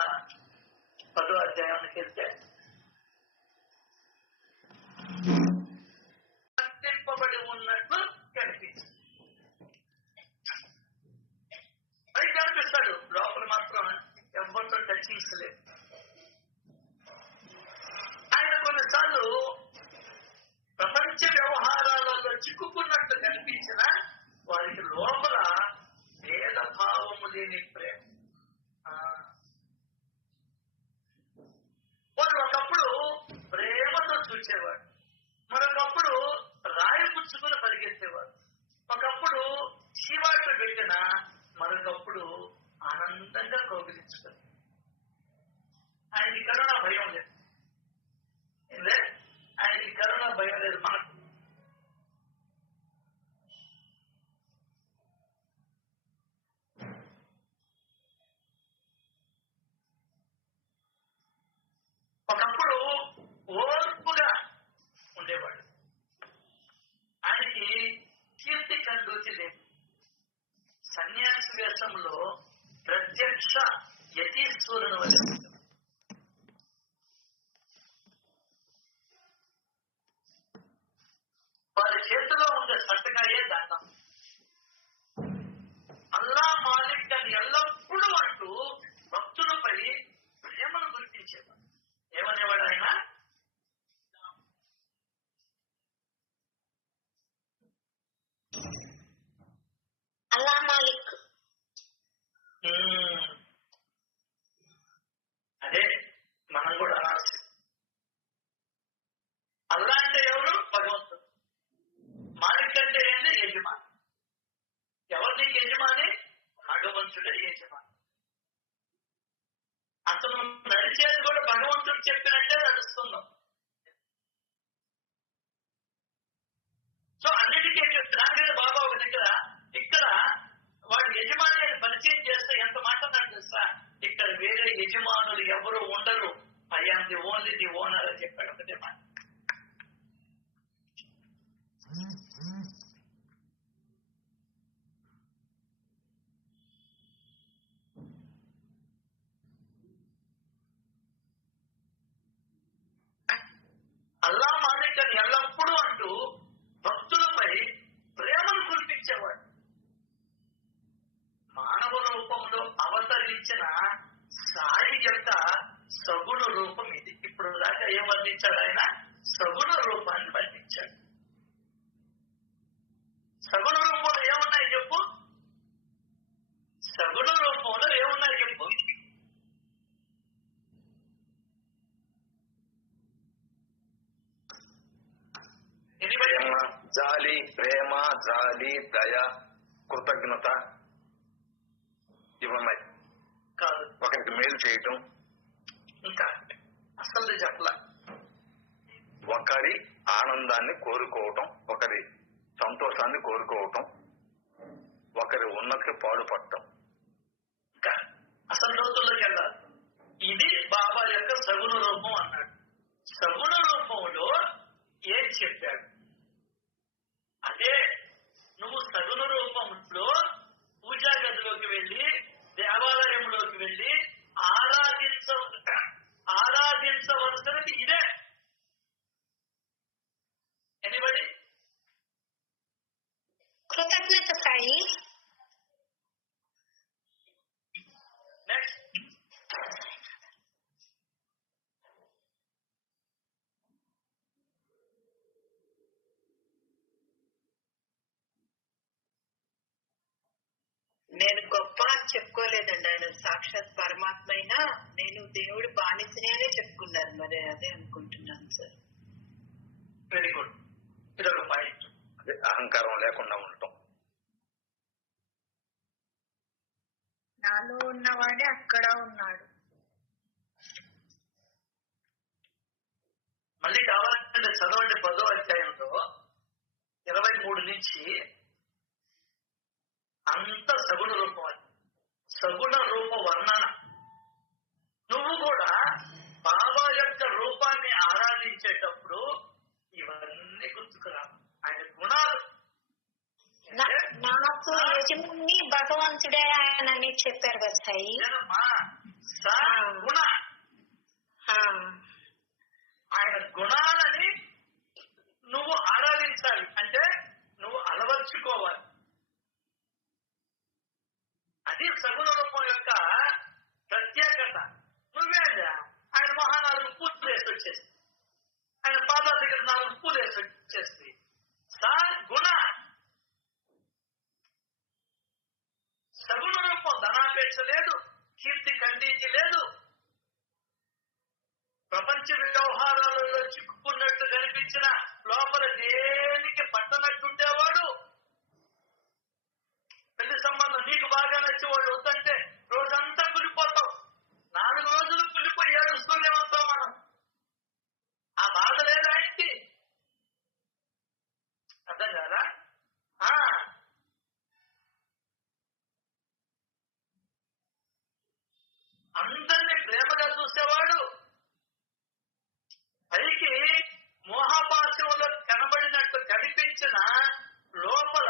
10వ అధ్యాయానికి వెళ్తే అంతింపబడి ఉన్నట్లు కనిపిస్తుంది. అది కనిపిస్తాడు, లోపల మాత్రం ఎవరితో టచించలేదు. ఆయన కొన్నిసార్లు ప్రపంచ వ్యవహారాలలో చిక్కుకున్నట్టు కనిపించిన వారికి లోపల భేదభావము లేని ప్రేమ. వాడు ఒకప్పుడు ప్రేమతో చూసేవాడు, మరొకప్పుడు రాయి పుచ్చుకుని పరిగెత్తేవాడు, ఒకప్పుడు శివాట్లు పెట్టిన మరొకప్పుడు ఆనందంగా కౌగిలించుకుని. ఆయనకి కరుణ భయం లేదు. ఆయనకి కరుణ భయం లేదు. మనకు ఒకప్పుడు ఓర్పుగా ఉండేవాడు. ఆయనకి కీర్తి కండూతి లేదు. సన్యాసి వేషంలో ప్రత్యక్ష యతీశ్వరుని వలె వారి చేతిలో ఉండే సట్టకాయే దండం. అల్లా మాలిక్ అని ఎల్లప్పుడూ అంటూ భక్తులపై ప్రేమను గుర్తించేవాడు. ఏమనేవాడు ఆయన? అల్లా మాలిక్. అదే మనం కూడా అనాల్సి. అల్లా అంటే ఎవరు? భగవంతుడు. మాలిక్ అంటే ఏంటి? యజమాని. ఎవరు నీకు యజమాని? భగవంతుడే యజమాని. అతను నడిచేది కూడా భగవంతుడు చెప్పినట్టే నడుస్తున్నాం. సో అన్నిటికీ చెప్తున్నాను బాబా ఒక దగ్గర. ఇక్కడ వాడు యజమాని అని పరిచయం చేస్తే ఎంత మాట్లాడాడు తెలుసా? ఇక్కడ వేరే యజమానులు ఎవరు ఉండరు, I am the only the owner అని చెప్పాడు. ఒకటే మాట. అల్లా మాలిక్ అని ఎల్లప్పుడూ అంటూ భక్తులపై ప్రేమను కురిపించేవాడు. మానవ రూపంలో అవతరించిన సాయి యొక్క సగుణ రూపం ఇది. ఇప్పుడు దాకా ఏం వర్ణించాడు ఆయన? సగుణ రూపాన్ని వర్ణించాడు. సగుణ రూపంలో ఏమున్నాయి చెప్పు? సగుణ రూపంలో ఏమున్నాయి చెప్పు? జాలి, ప్రేమ, జాలి, దయ, కృతజ్ఞత ఇవన్నాయి. కాదు, ఒకరికి మేలు చేయటం, ఇంకా అసలు చెప్పలా. ఒకరి ఆనందాన్ని కోరుకోవటం, ఒకరి సంతోషాన్ని కోరుకోవటం, ఒకరి ఉన్నతికి పాడుపడటం. ఇంకా అసలు లోతుల్లోకి వెళ్ళాలి. ఇది బాబా యొక్క సగుణ రూపం అన్నాడు. సగుణ రూపంలో ఏం చెప్పాడు? అదే నువ్వు సగుణ రూపంలో పూజా గదిలోకి వెళ్ళి, దేవాలయంలోకి వెళ్ళి ఆరాధించవలసినది ఇదే. ఎనిబడి? కృతజ్ఞత సాయి. నెక్స్ట్, నేను గొప్ప అని చెప్పుకోలేదండి. ఆయన సాక్షాత్ పరమాత్మ అయినా నేను దేవుడి బానిసని అనే చెప్పుకున్నారు. మరి అదే అనుకుంటున్నాను సార్. Very good. ఇదొక పాయింట్. అదే అహంకారం లేకుండా ఉండటం. నాలో ఉన్నవాడే అక్కడ ఉన్నాడు. మళ్ళీ కావాలంటే చదవండి 10వ అధ్యాయంలో 23 నుంచి. అంత సగుణ రూపం, అది సగుణ రూప వర్ణన. నువ్వు కూడా బాబా యొక్క రూపాన్ని ఆరాధించేటప్పుడు ఇవన్నీ గుర్తుకురా. ఆయన గుణాలు. నాకు యజమాని భగవంతుడే ఆయన అని చెప్పారు కదా సాయి. గుణ, ఆయన గుణాలని నువ్వు ఆరాధించాలి. అంటే నువ్వు అలవర్చుకోవాలి. అది సగుణ రూపం యొక్క ప్రత్యేకత. నువ్వేందా ఆయన మహానాలుగు పూర్తి వేసి వచ్చేసి, ఆయన పాదాల దగ్గర 4 పూలు వేసి వచ్చేసి గుణ. సగుణ రూపం ధనాపేక్ష లేదు, కీర్తి ఖండించి లేదు. ప్రపంచ వ్యవహారాలలో చిక్కుకున్నట్టు కనిపించిన లోపల దేనికి పట్టనట్టుండేవాడు. పెళ్లి సంబంధం నీకు బాగా నచ్చి వాడు వద్దంటే రోజంతా కులిపోతావు. 4 రోజులు కులిపోయి ఏడుస్తూనే ఉంటాం మనం. ఆ బాధ లేదా ఏంటి? అర్థం కదా? అందరినీ ప్రేమగా చూసేవాడు. పైకి మోహపాశంలో కనబడినట్టు కనిపించిన లోపల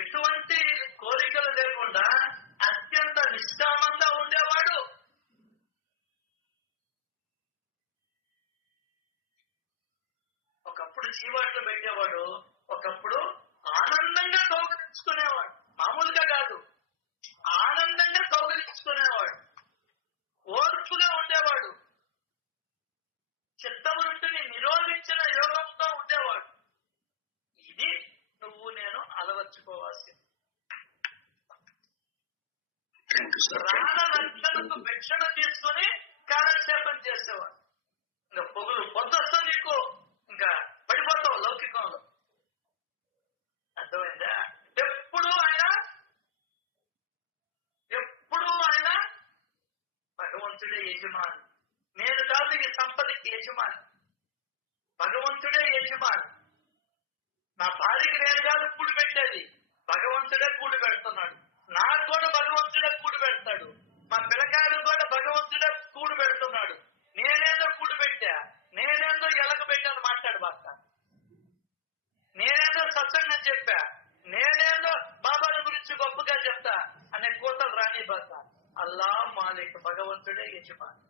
ఎటువంటి కోరికలు లేకుండా అత్యంత నిష్కామంగా ఉండేవాడు. ఒకప్పుడు చీవాట్లు పెట్టేవాడు, ఒకప్పుడు ఆనందంగా కౌగిలించుకునేవాడు. మామూలుగా కాదు, ఆనందంగా కౌగిలించుకునేవాడు. ఓర్పుగా ఉండేవాడు. చిత్తవృత్తిని నిరోధించిన యోగంతో ఉండేవాడు. ఇది నువ్వు నేను అలవర్చుకోవాల్సింది. ప్రాణరక్షణకు భిక్షణ తీసుకుని కాలక్షేపం చేసేవాడు. ఇంకా పొద్దుస్తా నీకు ఇంకా పడిపోతావు లౌకికంలో. అర్థమైందా? ఎప్పుడు ఆయన భగవంతుడే యజమాని. నేను కాదు ఈ సంపదకి యజమాని, భగవంతుడే యజమాని. నా భార్యకి నేను కాదు కూడి పెట్టేది, భగవంతుడే కూడి పెడుతున్నాడు. నాకు కూడా భగవంతుడే కూడి పెడతాడు. మా పిల్లకాయలు కూడా భగవంతుడే కూడి పెడుతున్నాడు. నేనేదో కూడి పెట్టా, నేనేదో ఎలక పెట్టాను మాట్లాడు బాక, నేనేదో సత్సంగం చెప్పా, నేనేదో బాబాల గురించి గొప్పగా చెప్తా అనే కోతలు రాని బాక. అల్లా మాలిక్, భగవంతుడే యజమాని.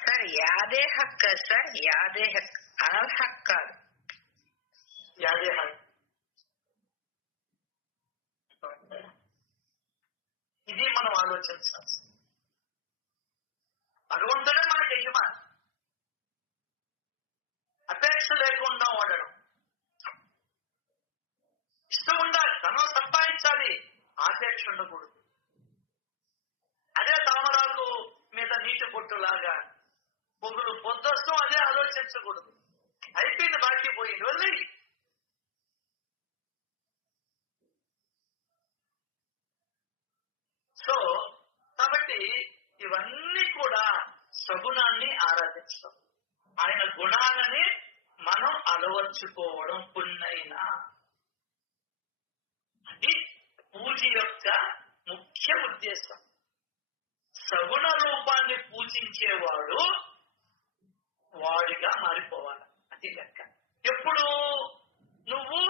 సార్ యాదే హక్ సార్, యాదే హక్, అనల్ హక్ కాదు, యాదే హక్. ఇది మనం ఆలోచించాలి. భగవంతుడే మనకి యజమాని. అపేక్ష లేకుండా వాడడం. ఇష్టం ఉండాలి, ధనం సంపాదించాలి, ఆపేక్ష ఉండకూడదు. అదే తామరాకు మీద నీటి బొట్టులాగా పొద్దుస్తాం అదే ఆలోచించకూడదు. అయిపోయింది, బాకీ పోయింది, వదిలేయి. సో కాబట్టి ఇవన్నీ కూడా సగుణాన్ని ఆరాధించడం, ఆయన గుణాలని మనం అలవర్చుకోవడం కొన్నైనా. అది పూజ యొక్క ముఖ్య ఉద్దేశం. సగుణ రూపాన్ని పూజించేవాడు వాడిగా మారిపోవాలి. అది లెక్క. ఎప్పుడు నువ్వు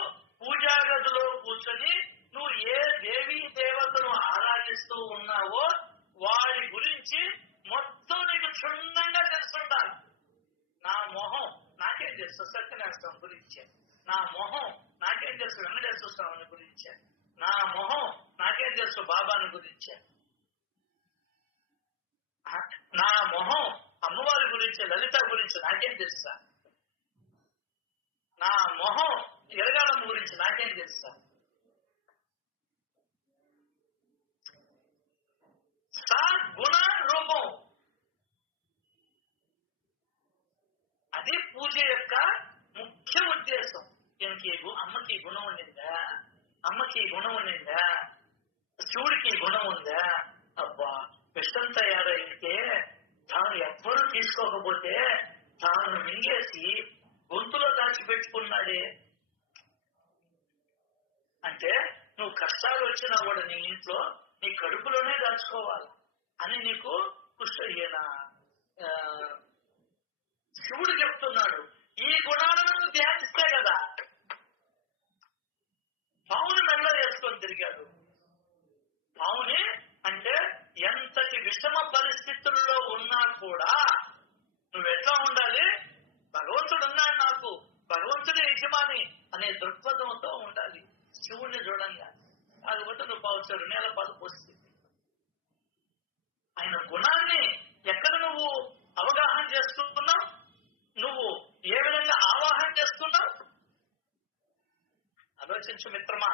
పూజా గదిలో కూర్చొని నువ్వు ఏ దేవీ దేవతను ఆరాధిస్తూ ఉన్నావో వాడి గురించి మొత్తం నీకు క్షుణ్ణంగా తెలుసుంటాను. నా మొహం నాకేం తెలుసు సత్యనారాయణ స్వామి గురించే, నా మొహం నాకేం తెలుసు వెంకటేశ్వర స్వామిని గురించే, నా మొహం నాకేం తెలుసు బాబాని గురించే, నా మొహం అమ్మవారి గురించి లలిత గురించి నాకేం తెలుసా, నా మొహం ఎరగాలమ్మ గురించి నాకేం తెలుసా. గుణ రూపం అది పూజ యొక్క ముఖ్య ఉద్దేశం. దీనికి అమ్మకి గుణం ఉండిందా, అమ్మకి గుణం ఉండిందా, శివుడికి గుణం ఉందా, అబ్బా విషం తయారైతే తాను ఎవ్వరూ తీసుకోకపోతే తాను మింగేసి గొంతులో దాచిపెట్టుకున్నాడే అంటే నువ్వు కష్టాలు వచ్చినా కూడా నీ ఇంట్లో నీ కడుపులోనే దాచుకోవాలి అని నీకు కృష్ణ శివుడు చెప్తున్నాడు. ఈ గుణాలను ధ్యానిస్తే కదా పావుని మెల్ల వేసుకొని తిరిగాడు. పావుని అంటే ఎంతటి విషమ పరిస్థితుల్లో ఉన్నా కూడా నువ్వు ఎట్లా ఉండాలి, భగవంతుడు ఉన్నాడు నాకు, భగవంతుడే యజమాని అనే దృక్పథంతో ఉండాలి. శివుడిని చూడంగా కాకపోతే నువ్వు పావుచారు నేల పాలు పోస్తుంది. ఆయన గుణాన్ని ఎక్కడ నువ్వు అవగాహన చేసుకుంటున్నావు, నువ్వు ఏ విధంగా ఆవాహన చేస్తున్నావు ఆలోచించు మిత్రమా.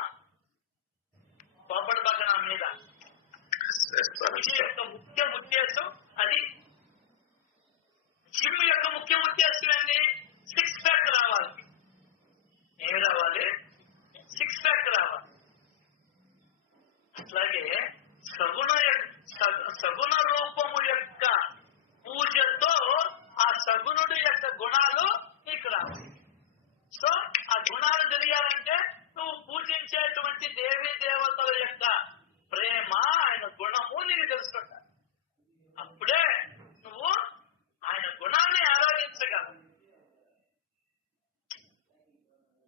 కోపడి బాగా నా మీద ఇది యొక్క ముఖ్య ఉద్దేశం. అది జిమ్ యొక్క ముఖ్య ఉద్దేశం ఏంటి, 6 ప్యాక్ రావాలి. ఏం రావాలి, 6 ప్యాక్ రావాలి. అట్లాగే సగుణ రూపము యొక్క పూజతో ఆ సగుణుడి యొక్క గుణాలు నీకు రావాలి. సో ఆ గుణాలు తెలియాలంటే నువ్వు పూజించేటువంటి దేవీ దేవతల యొక్క ప్రేమ, ఆయన గుణము నీకు తెలుసుకుంటా. అప్పుడే నువ్వు ఆయన గుణాన్ని ఆరాధించగలవు.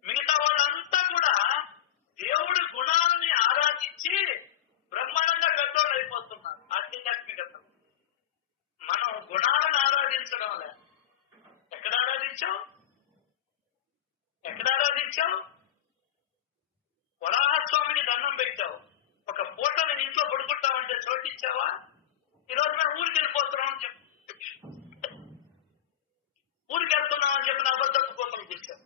మిగతా వాళ్ళంతా కూడా దేవుడి గుణాలని ఆరాధించి బ్రహ్మాండంగా గడ్డోళ్ళు అయిపోతున్నారు ఆధ్యాత్మికత. మనం గుణాలను ఆరాధించడం లేదు. ఎక్కడ ఆరాధించావు, ఎక్కడ ఆరాధించావు? వరాహస్వామికి దండం పెట్టావు, ఒక పూటని ఇంట్లో పడుకుంటామంటే చోటిచ్చావా? ఈరోజు మేము ఊరికి వెళ్ళిపోతున్నాం అని చెప్పి, ఊరికి వెళ్తున్నాం అని చెప్పి నా వద్ద కోపలు కూర్చావు.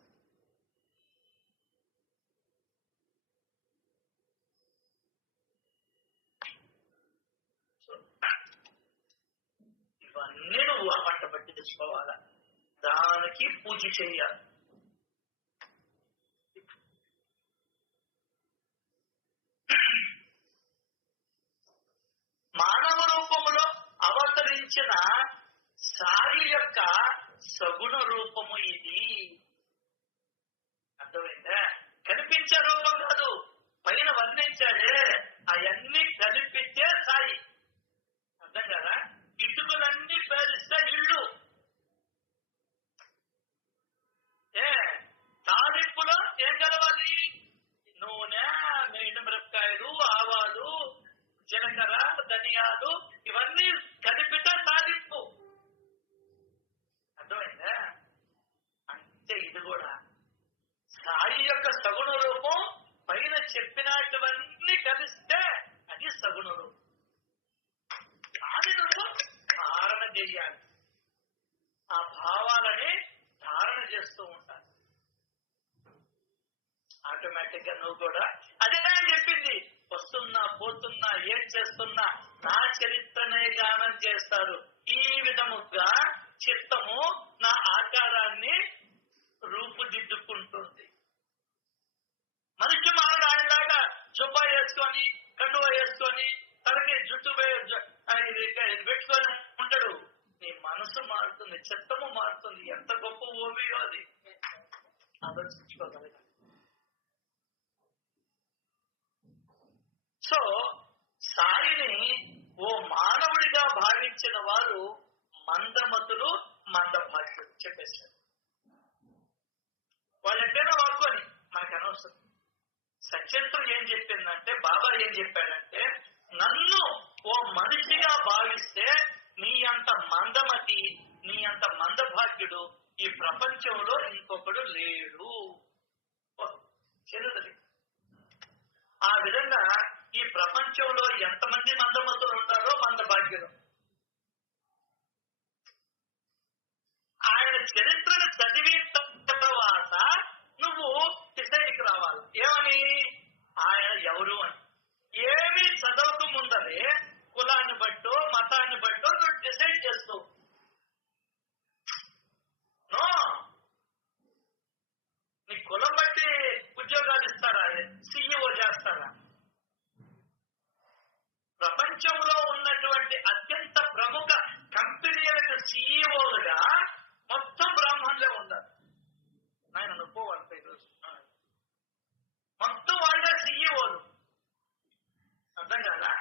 ఇవన్నీ నువ్వు ఆ పంట పట్టి తెచ్చుకోవాలా, దానికి పూజ చెయ్యాలి. మానవ రూపములో అవతరించిన సాయి యొక్క సగుణ రూపము ఇది. అర్థమైందా? కనిపించే రూపం కాదు, పైన వర్ణించాడే అవన్నీ కనిపించే సాయి. అర్థం కదా? ఇటుకలన్నీ పేరిస్తే ఇళ్ళు, తాలింపులో ఏం కలవాలి, నూనె, ఎండుమిరపకాయలు, ఆవాలు, జీలకర్ర, ధనియాలు, ఇవన్నీ కలిపితే తాలింపు. అర్థమైందా? అంతే ఇది కూడా సాయి యొక్క సగుణ రూపం. పైన చెప్పినటువన్నీ కలిస్తే అది సగుణ రూపం. అది నువ్వు ధారణ చెయ్యాలి, ఆ భావాలని ధారణ చేస్తూ ఉంటాను. ఆటోమేటిక్ గా నువ్వు కూడా అదే చెప్పింది, వస్తున్నా పోతున్నా ఏం చేస్తున్నా నా చరిత్రనే గానం చేస్తారు. ఈ విధముగా చిత్తము నా ఆకారాన్ని రూపుదిద్దుకుంటుంది. మనిషి మారడు ఆయనలాగా జుబ్బా వేసుకొని కండువ వేసుకొని తనకి జుట్టు పెట్టుకొని ఉంటాడు. నీ మనసు మారుతుంది, చిత్తము మారుతుంది. ఎంత గొప్ప ఓవియో అది ఆలోచించుకోగలగాలి. సో సాయిని ఓ మానవుడిగా భావించిన వారు మందమతులు, మందభాగ్యులు చెప్పేశారు. వాళ్ళు ఎక్కడైనా వాడుకొని మనకు అనవసరం. సత్యంత్రం ఏం చెప్పిందంటే, బాబా ఏం చెప్పాడంటే, నన్ను ఓ మనిషిగా భావిస్తే నీ అంత మందమతి, నీ అంత మందభాగ్యుడు ఈ ప్రపంచంలో ఇంకొకడు లేడు. చెరుదలి ఆ విధంగా ఈ ప్రపంచంలో ఎంతమంది మందమతులు ఉంటారో మందభాగ్యులు. ఆయన చరిత్రను చదివిన తర్వాత నువ్వు డిసైడ్కి రావాలి. ఏమని? ఆయన ఎవరు అని. ఏమీ చదవక ముందరే కులాన్ని బట్టో మతాన్ని బట్టో నువ్వు డిసైడ్ చేస్తావు. నీ కులం బట్టి ఉద్యోగాలు ఇస్తారా? సిఇఓ చేస్తారా? ప్రపంచంలో ఉన్నటువంటి అత్యంత ప్రముఖ కంపెనీలకు సిఇఓలుగా మొత్తం బ్రాహ్మణులే ఉన్నారు. ఆయన అనుకోవాలి ఈరోజు మొత్తం వాళ్ళే సిఇఓలు. అర్థం కాదా?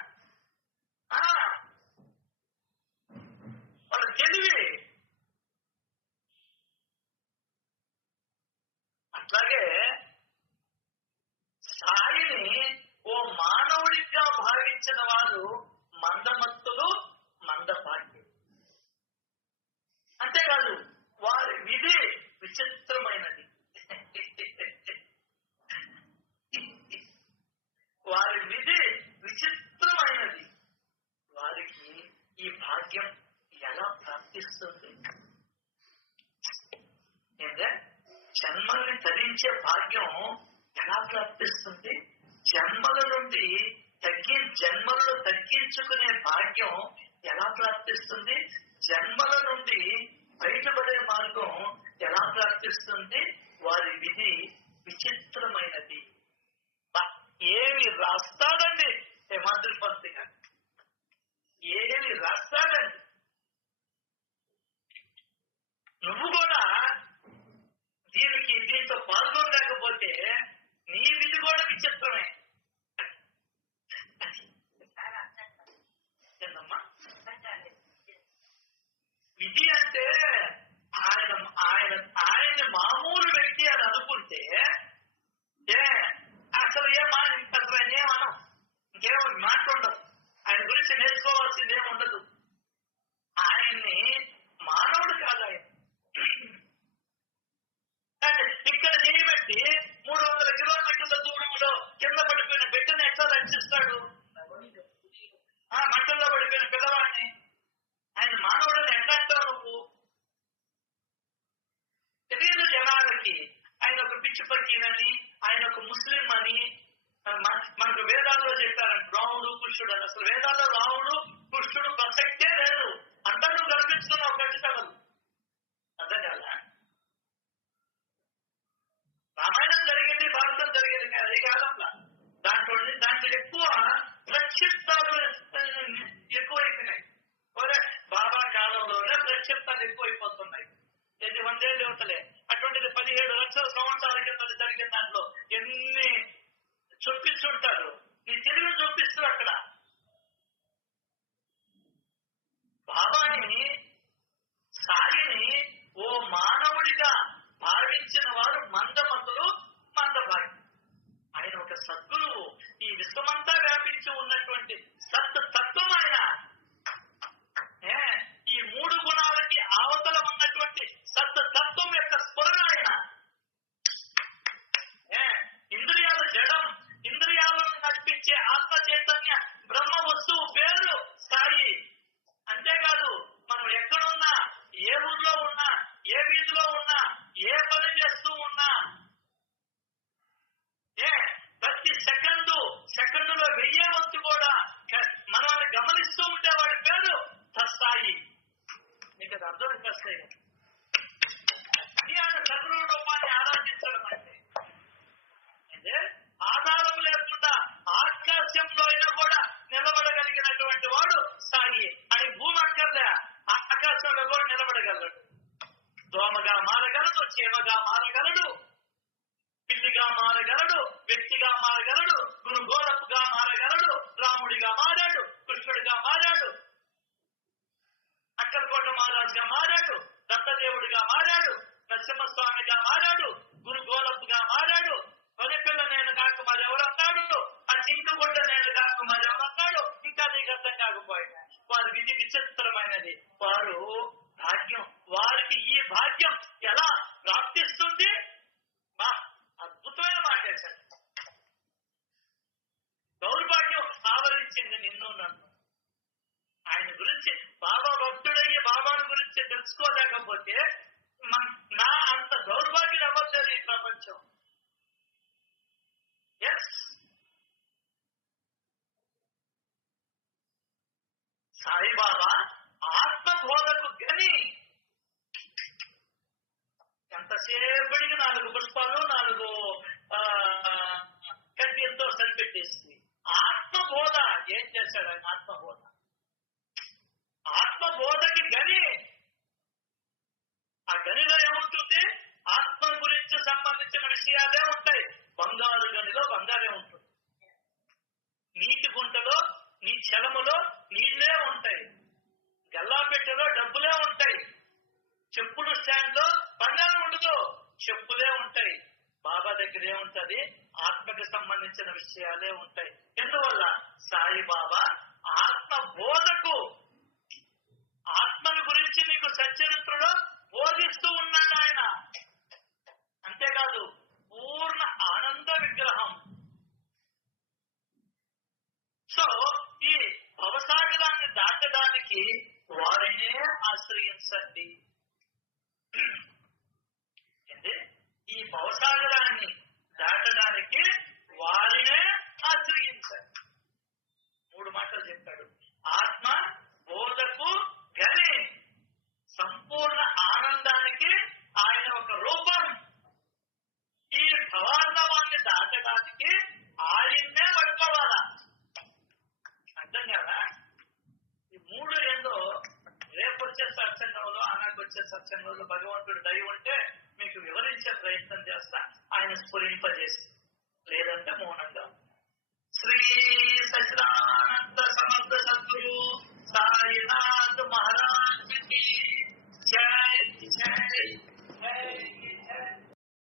వాళ్ళ తెలివి. అట్లాగే సాయిని ఓ మానవుడిగా భావించిన వారు మందమత్తులు, మందభాగ్యులు. అంతేకాదు వారి విధి విచిత్రమైనది. వారి విధి విచిత్రమైనది. వారికి ఈ భాగ్యం ఎలా ప్రాప్తిస్తుంది? జన్మల్ని ధరించే భాగ్యం ఎలా ప్రాప్తిస్తుంది? జన్మల నుండి జన్మలను తగ్గించుకునే భాగ్యం ఎలా ప్రాప్తిస్తుంది? జన్మల నుండి బయటపడే మార్గం ఎలా ప్రాప్తిస్తుంది? వారి విధి విచిత్రమైనది. ఏమి రాస్తాడండి హేమాద్రి పంత్ గారు, ఏమి రాస్తాడండి. నువ్వు కూడా దీంతో పాల్గొనలేకపోతే నీ విధి కూడా విచిత్రమే. విధి అంటే ఆయన మామూలు వ్యక్తి అని అనుకుంటే అసలు ఏమనం, ఇంకేమో మాట్లాడదు. ఆయన గురించి నేర్చుకోవాల్సింది ఏముండదు. ఆయన్ని మానవుడు కాదు ఆయన. ఇక్కడ చేయబట్టి 300 కిలోమీటర్ల దూరంలో కింద పడిపోయిన బిడ్డను ఎట్లా రక్షిస్తాడు? మంటల్లో పడిపోయిన పిల్లవాడిని ఆయన మానవుడిని ఎట్లా నువ్వు? తెలియదు జనాలకి ఆయన ఒక పిచ్చి పక్కీనని, ఆయన ఒక ముస్లిం అని. మనకు వేదాల్లో చెప్పారంట రాముడు కృష్ణుడు అని. అసలు వేదాల్లో రాముడు కృష్ణుడు ప్రసక్తే లేదు. అంతా నువ్వు కల్పిస్తున్నావు ఖచ్చితంగా. అర్థం కాదా? రామాయణం జరిగింది, భారతం జరిగింది కాదు ఈ కాలంలో. దాంట్లో ఎక్కువ ప్రక్షిప్తాలు ఎక్కువైపోయినాయి. బాబా కాలంలోనే ప్రక్షిప్తాలు ఎక్కువైపోతున్నాయి. ఇది 100 ఏళ్ళు అవుతలే. అటువంటిది 17 లక్షల సంవత్సరాల కింద జరిగిన దాంట్లో ఎన్ని చూపిస్తుంటారు. నీ తెలుగు చూపిస్తూ అక్కడ ఆయన సగుణ రూపాన్ని ఆరాధించడం అంటే ఆధారం లేకుండా ఆకాశంలో అయినా కూడా నిలబడగలిగినటువంటి వాడు సాయి. అని భూమి అక్కర్లే, ఆకాశంలో కూడా నిలబడగలడు. దోమగా మారగలడు, చీమగా మారగలడు, పిల్లిగా మారగలడు, వ్యక్తిగా మారగలడు, గురుగోళపుగా మారగలడు, రాముడిగా మారాడు, కృష్ణుడిగా మారాడు, అక్కలకోట మహారాజుగా మారాడు, దత్తదేవుడిగా మారాడు, నరసింహస్వామిగా మారాడు, గురుగోళపుగా మారాడు. కొనపిల్ల నేను కాక మరెవరన్నాడు, ఆ చింకగుడ్డ నేను కాక మరెవరన్నాడు. ఇంకా నీకు అర్థం కాకపోయినా వారి విధి విచిత్రమైనది. వారు భాగ్యం, వారికి ఈ భాగ్యం ఎలా ప్రాప్తిస్తుంది? అద్భుతమైన మాట సార్. దౌర్భాగ్యం ఆవరించింది నిన్ను నన్ను. ఆయన గురించి బాబా భక్తుడయ్యి బాబాను గురించి తెలుసుకోలేకపోతే నా అంత దౌర్భాగ్యం అవ్వలేదు ఈ ప్రపంచం. ఎస్, సాయిబాబా ఆత్మబోధకు గని ఎంతసేపటికి 4 పుష్పాలు 4 కడ్డీలతో సరిపెట్టేసింది. ఆత్మబోధ ఏం చేశాడు ఆయన? ఆత్మబోధ, ఆత్మబోధకి గని. ఆ గనిలో ఏముంటుంది? ఆత్మ గురించి సంబంధించిన విషయాలే ఉంటాయి. బంగారు గనిలో బంగారే ఉంటుంది, నీటి గుంటలో నీ చలములో నీళ్లే ఉంటాయి, గల్లాపెట్టెలో డబ్బులే ఉంటాయి, చెప్పులు స్టాండ్ లో బంగారం ఉండదు, చెప్పులే ఉంటాయి. బాబా దగ్గర ఏముంటది? ఆత్మకి సంబంధించిన విషయాలే ఉంటాయి. ఎందువల్ల? సాయిబాబా ఆత్మ బోధకు, ఆత్మను గురించి నీకు సచ్చరిత్రలో బోధిస్తూ ఉన్నాడు ఆయన. అంతేకాదు పూర్ణ ఆనంద విగ్రహం. సో ఈ భవసాగరాన్ని దాటడానికి వారినే ఆశ్రయించండి. ఈ భవసాగరాన్ని దాటడానికి వారినే ఆశ్రయించండి. 3 మాటలు చెప్పాడు. ఆత్మ బోధకు గని, సంపూర్ణ ఆనందానికి ఆయన ఒక రూపం. ఈ భవార్ణవాన్ని దాటడానికి ఆయన్నే పట్టుకోవాలా. అర్థం కదా? ఈ 3 ఏందో రేపు వచ్చే సత్సంగంలో, ఆనాకు వచ్చే సత్సంగంలో భగవంతుడు దయ ఉంటే మీకు వివరించే ప్రయత్నం చేస్తా. ఆయన స్ఫురింపజేసి, లేదంటే మౌనంగా